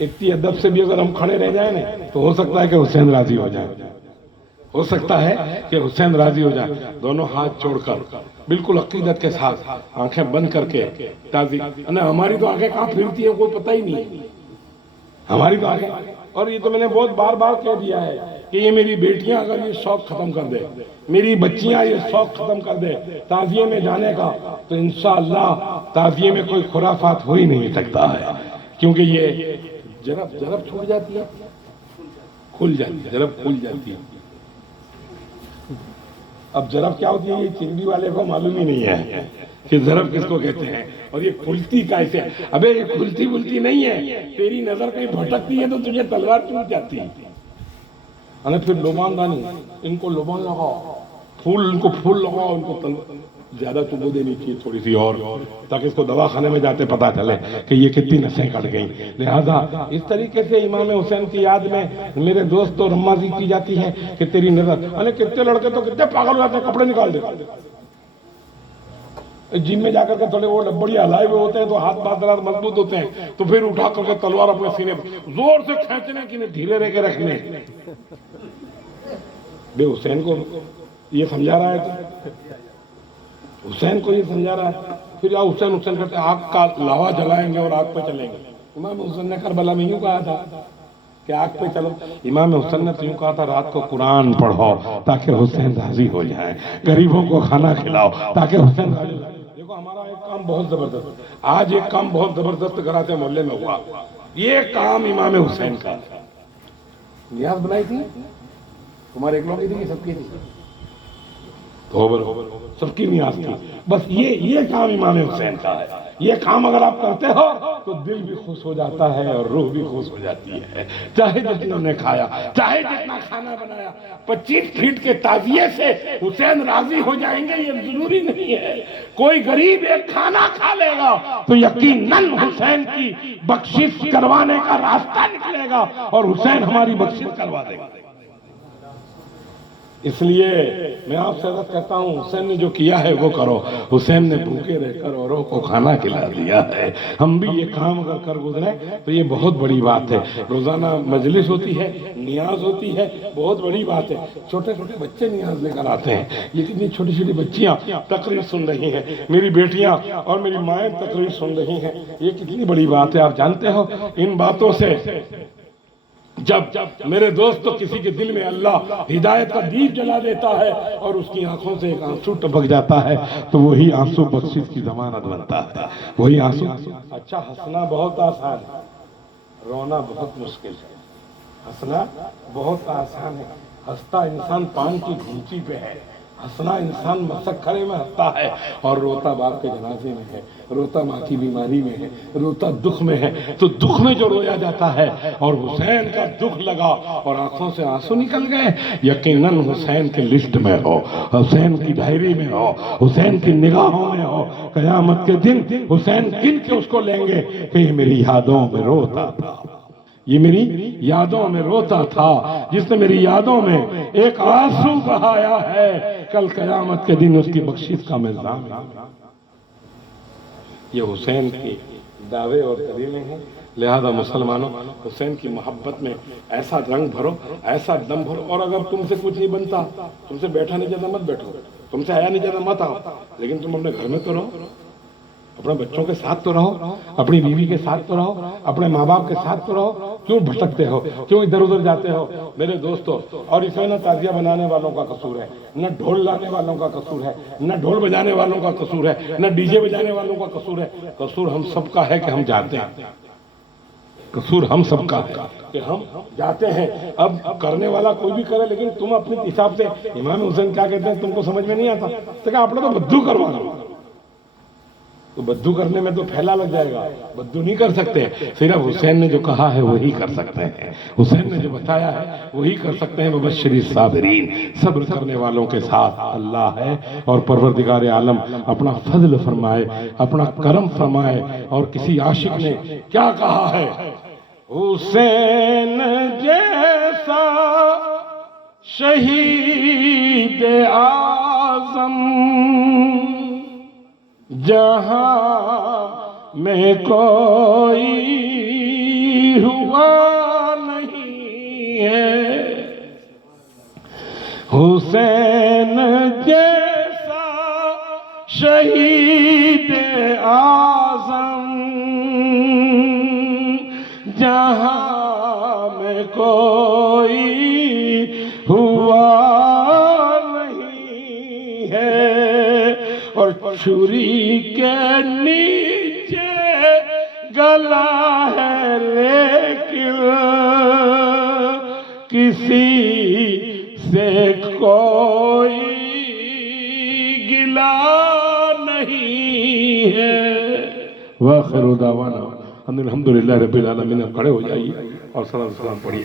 اتنی ادب سے بھی اگر ہم کھڑے رہ جائیں نا تو ہو سکتا ہے کہ حسین راضی ہو جائے، ہو سکتا ہے کہ حسین راضی ہو جائے۔ دونوں ہاتھ چھوڑ کر بالکل عقیدت کے ساتھ آنکھیں بند کر کے ہماری تو آنکھیں کہاں پھرتی ہیں کوئی پتہ ہی نہیں، ہماری تو آنکھیں، اور یہ تو میں نے بہت بار بار کہہ دیا ہے کہ یہ میری بیٹیاں اگر یہ شوق ختم کر دے، میری بچیاں یہ شوق ختم کر دے تعزیے میں جانے کا، تو انشاءاللہ تعزیے میں کوئی خرافات ہو ہی نہیں سکتا ہے، کیونکہ یہ جرب چھوٹ جاتی ہے، کھل جاتی ہے، جرب کھل جاتی ہے۔ اب ضرب کیا ہوتی ہے یہ چنڈی والے کو معلوم ہی نہیں ہے کہ ضرب کس کو کہتے ہیں، اور یہ کھلتی کیسے ہے؟ ابے یہ کھلتی بلتی نہیں ہے، تیری نظر کہیں بھٹکتی ہے تو تجھے تلوار چوٹ جاتی ہے۔ پھر لوبان دانی، ان کو لوبان لگاؤ، پھول ان کو پھول لگاؤ، ان کو تلوار زیادہ چبو دینی چاہیے تھوڑی سی اور، تاکہ اس کو دواخانے میں جاتے پتا چلے کہ یہ کتنی نسیں کٹ گئیں۔ لہذا اس طریقے سے امام حسین کی یاد میں میرے دوستوں رمازی کی جاتی ہے کہ تیری نظر، کتنے لڑکے تو کتنے پاگل ہو جاتے ہیں، کپڑے نکال دیتے، جم میں جا کر کے تھوڑے وہ بڑی ہلائے ہوئے ہوتے ہیں تو ہاتھ بات ذرا مضبوط ہوتے ہیں، تو پھر اٹھا کر کے تلوار اپنے سینے پر زور سے کھینچنے کی نہیں، دھیرے رہ کے رکھنے۔ بے حسین کو یہ سمجھا رہا ہے، حسین کو یہ سمجھا رہا ہے، پھر حسین حسین کرتے آگ کا لاوا جلائیں گے اور آگ پہ چلیں گے۔ امام حسین نے کربلا میں یوں کہا تھا کہ آگ پہ چلو. امام حسین نے تو یوں کہا تھا رات کو قرآن پڑھو تاکہ حسین راضی ہو جائیں, غریبوں کو کھانا کھلاؤ تاکہ حسین راضی ہو جائیں. دیکھو ہمارا ایک کام بہت زبردست, آج ایک کام بہت زبردست کراتے محلے میں ہوا, یہ کام امام حسین کا. نیاز بنائی تھی تمہارے ایک لوگ کی تھی کہ سب کی تھی؟ سب کی نیاز تھی. بس یہ کام امام حسین کا ہے. یہ کام اگر آپ کرتے ہو تو دل بھی خوش ہو جاتا ہے اور روح بھی خوش ہو جاتی ہے. چاہے جتنا نے کھایا, چاہے جتنا کھانا بنایا, 25 فیٹ کے تعزیے سے حسین راضی ہو جائیں گے یہ ضروری نہیں ہے. کوئی غریب ایک کھانا کھا لے گا تو یقیناً حسین کی بخشش کروانے کا راستہ نکلے گا اور حسین ہماری بخشش کروا دے گا. اس لیے میں آپ سے عرض کرتا ہوں حسین نے جو کیا ہے وہ کرو. حسین نے بھوکے رہ کر اوروں کو کھانا کھلا دیا ہے. ہم بھی یہ کام اگر کر گزرے تو یہ بہت بڑی بات ہے. روزانہ مجلس ہوتی ہے, نیاز ہوتی ہے, بہت بڑی بات ہے. چھوٹے چھوٹے بچے نیاز لے کر آتے ہیں. یہ کتنی چھوٹی چھوٹی بچیاں تقریر سن رہی ہیں, میری بیٹیاں اور میری مائیں تقریر سن رہی ہیں. یہ کتنی بڑی بات ہے. آپ جانتے ہو ان باتوں سے جب میرے دوستو کسی کے دل میں اللہ ہدایت کا دیپ جلا دیتا ہے اور اس کی آنکھوں سے ایک آنسو ٹپک جاتا ہے تو وہی آنسو بخشش کی ضمانت بنتا ہے. وہی آنسو. اچھا ہنسنا بہت آسان ہے, رونا بہت مشکل ہے. ہنسنا بہت آسان ہے. ہنستا انسان پان کی گھونچی پہ ہے, ہنسنا انسان مسخرے میں ہنستا ہے, اور روتا باپ کے جنازے میں ہے, روتا ماں کی بیماری میں ہے, روتا دکھ میں ہے. تو دکھ میں جو رویا جاتا ہے اور حسین کا دکھ لگا اور آنکھوں سے آنسو نکل گئے, یقیناً حسین کے لسٹ میں ہو, حسین کی ڈائری میں ہو, حسین کی نگاہوں میں ہو. قیامت کے دن حسین گن کے اس کو لیں گے کہ یہ میری یادوں میں روتا تھا, یہ میری یادوں میں روتا تھا, جس نے میری یادوں میں ایک آنسو بہایا ہے, کل قیامت کے دن اس کی بخشش کا میزان ہے. یہ حسین کی دعوے اور کریمیں ہیں. لہذا مسلمانوں حسین کی محبت میں ایسا رنگ بھرو, ایسا دم بھرو. اور اگر تم سے کچھ نہیں بنتا, تم سے بیٹھا نہیں جاتا مت بیٹھو, تم سے آیا نہیں جاتا مت آؤ, لیکن تم اپنے گھر میں تو رہو, اپنے بچوں کے ساتھ تو رہو, اپنی بیوی کے ساتھ تو رہو, اپنے ماں باپ کے ساتھ تو رہو. کیوں بھٹکتے ہو, کیوں ادھر ادھر جاتے ہو میرے دوستو؟ اور اس میں نہ تعزیہ بنانے والوں کا قصور ہے, نہ ڈھول لانے والوں کا قصور ہے, نہ ڈھول بجانے والوں کا قصور ہے, نہ ڈی جے بجانے والوں کا قصور ہے. قصور ہم سب کا ہے کہ ہم جاتے ہیں. قصور ہم سب کا ہے کہ ہم جاتے ہیں. اب کرنے والا کوئی بھی کرے, لیکن تم اپنے حساب سے. امام حسین کیا کہتے ہیں, تم کو سمجھ میں نہیں آتا تو کہا اپنا تو بدو کروا لو. تو بدو کرنے میں تو پھیلا لگ جائے گا, بدو نہیں کر سکتے. صرف حسین نے جو کہا ہے وہی کر سکتے ہیں, حسین نے جو بتایا ہے وہی کر سکتے ہیں. مبشری الصابرین, صبر کرنے والوں کے ساتھ اللہ ہے. اور پروردگار عالم اپنا فضل فرمائے, اپنا کرم فرمائے. اور کسی عاشق نے کیا کہا ہے, حسین جیسا شہید اعظم جہاں میں کوئی ہوا نہیں ہے. حسین جیسا شہید اعظم جہاں میں کوئی ہوا نہیں ہے. اور چھری کے نیچے گلا ہے لیکن کسی سے کوئی گلا نہیں ہے. وآخر دعوانا الحمدللہ رب العالمین. کھڑے ہو جائیے اور سلام پڑھیے.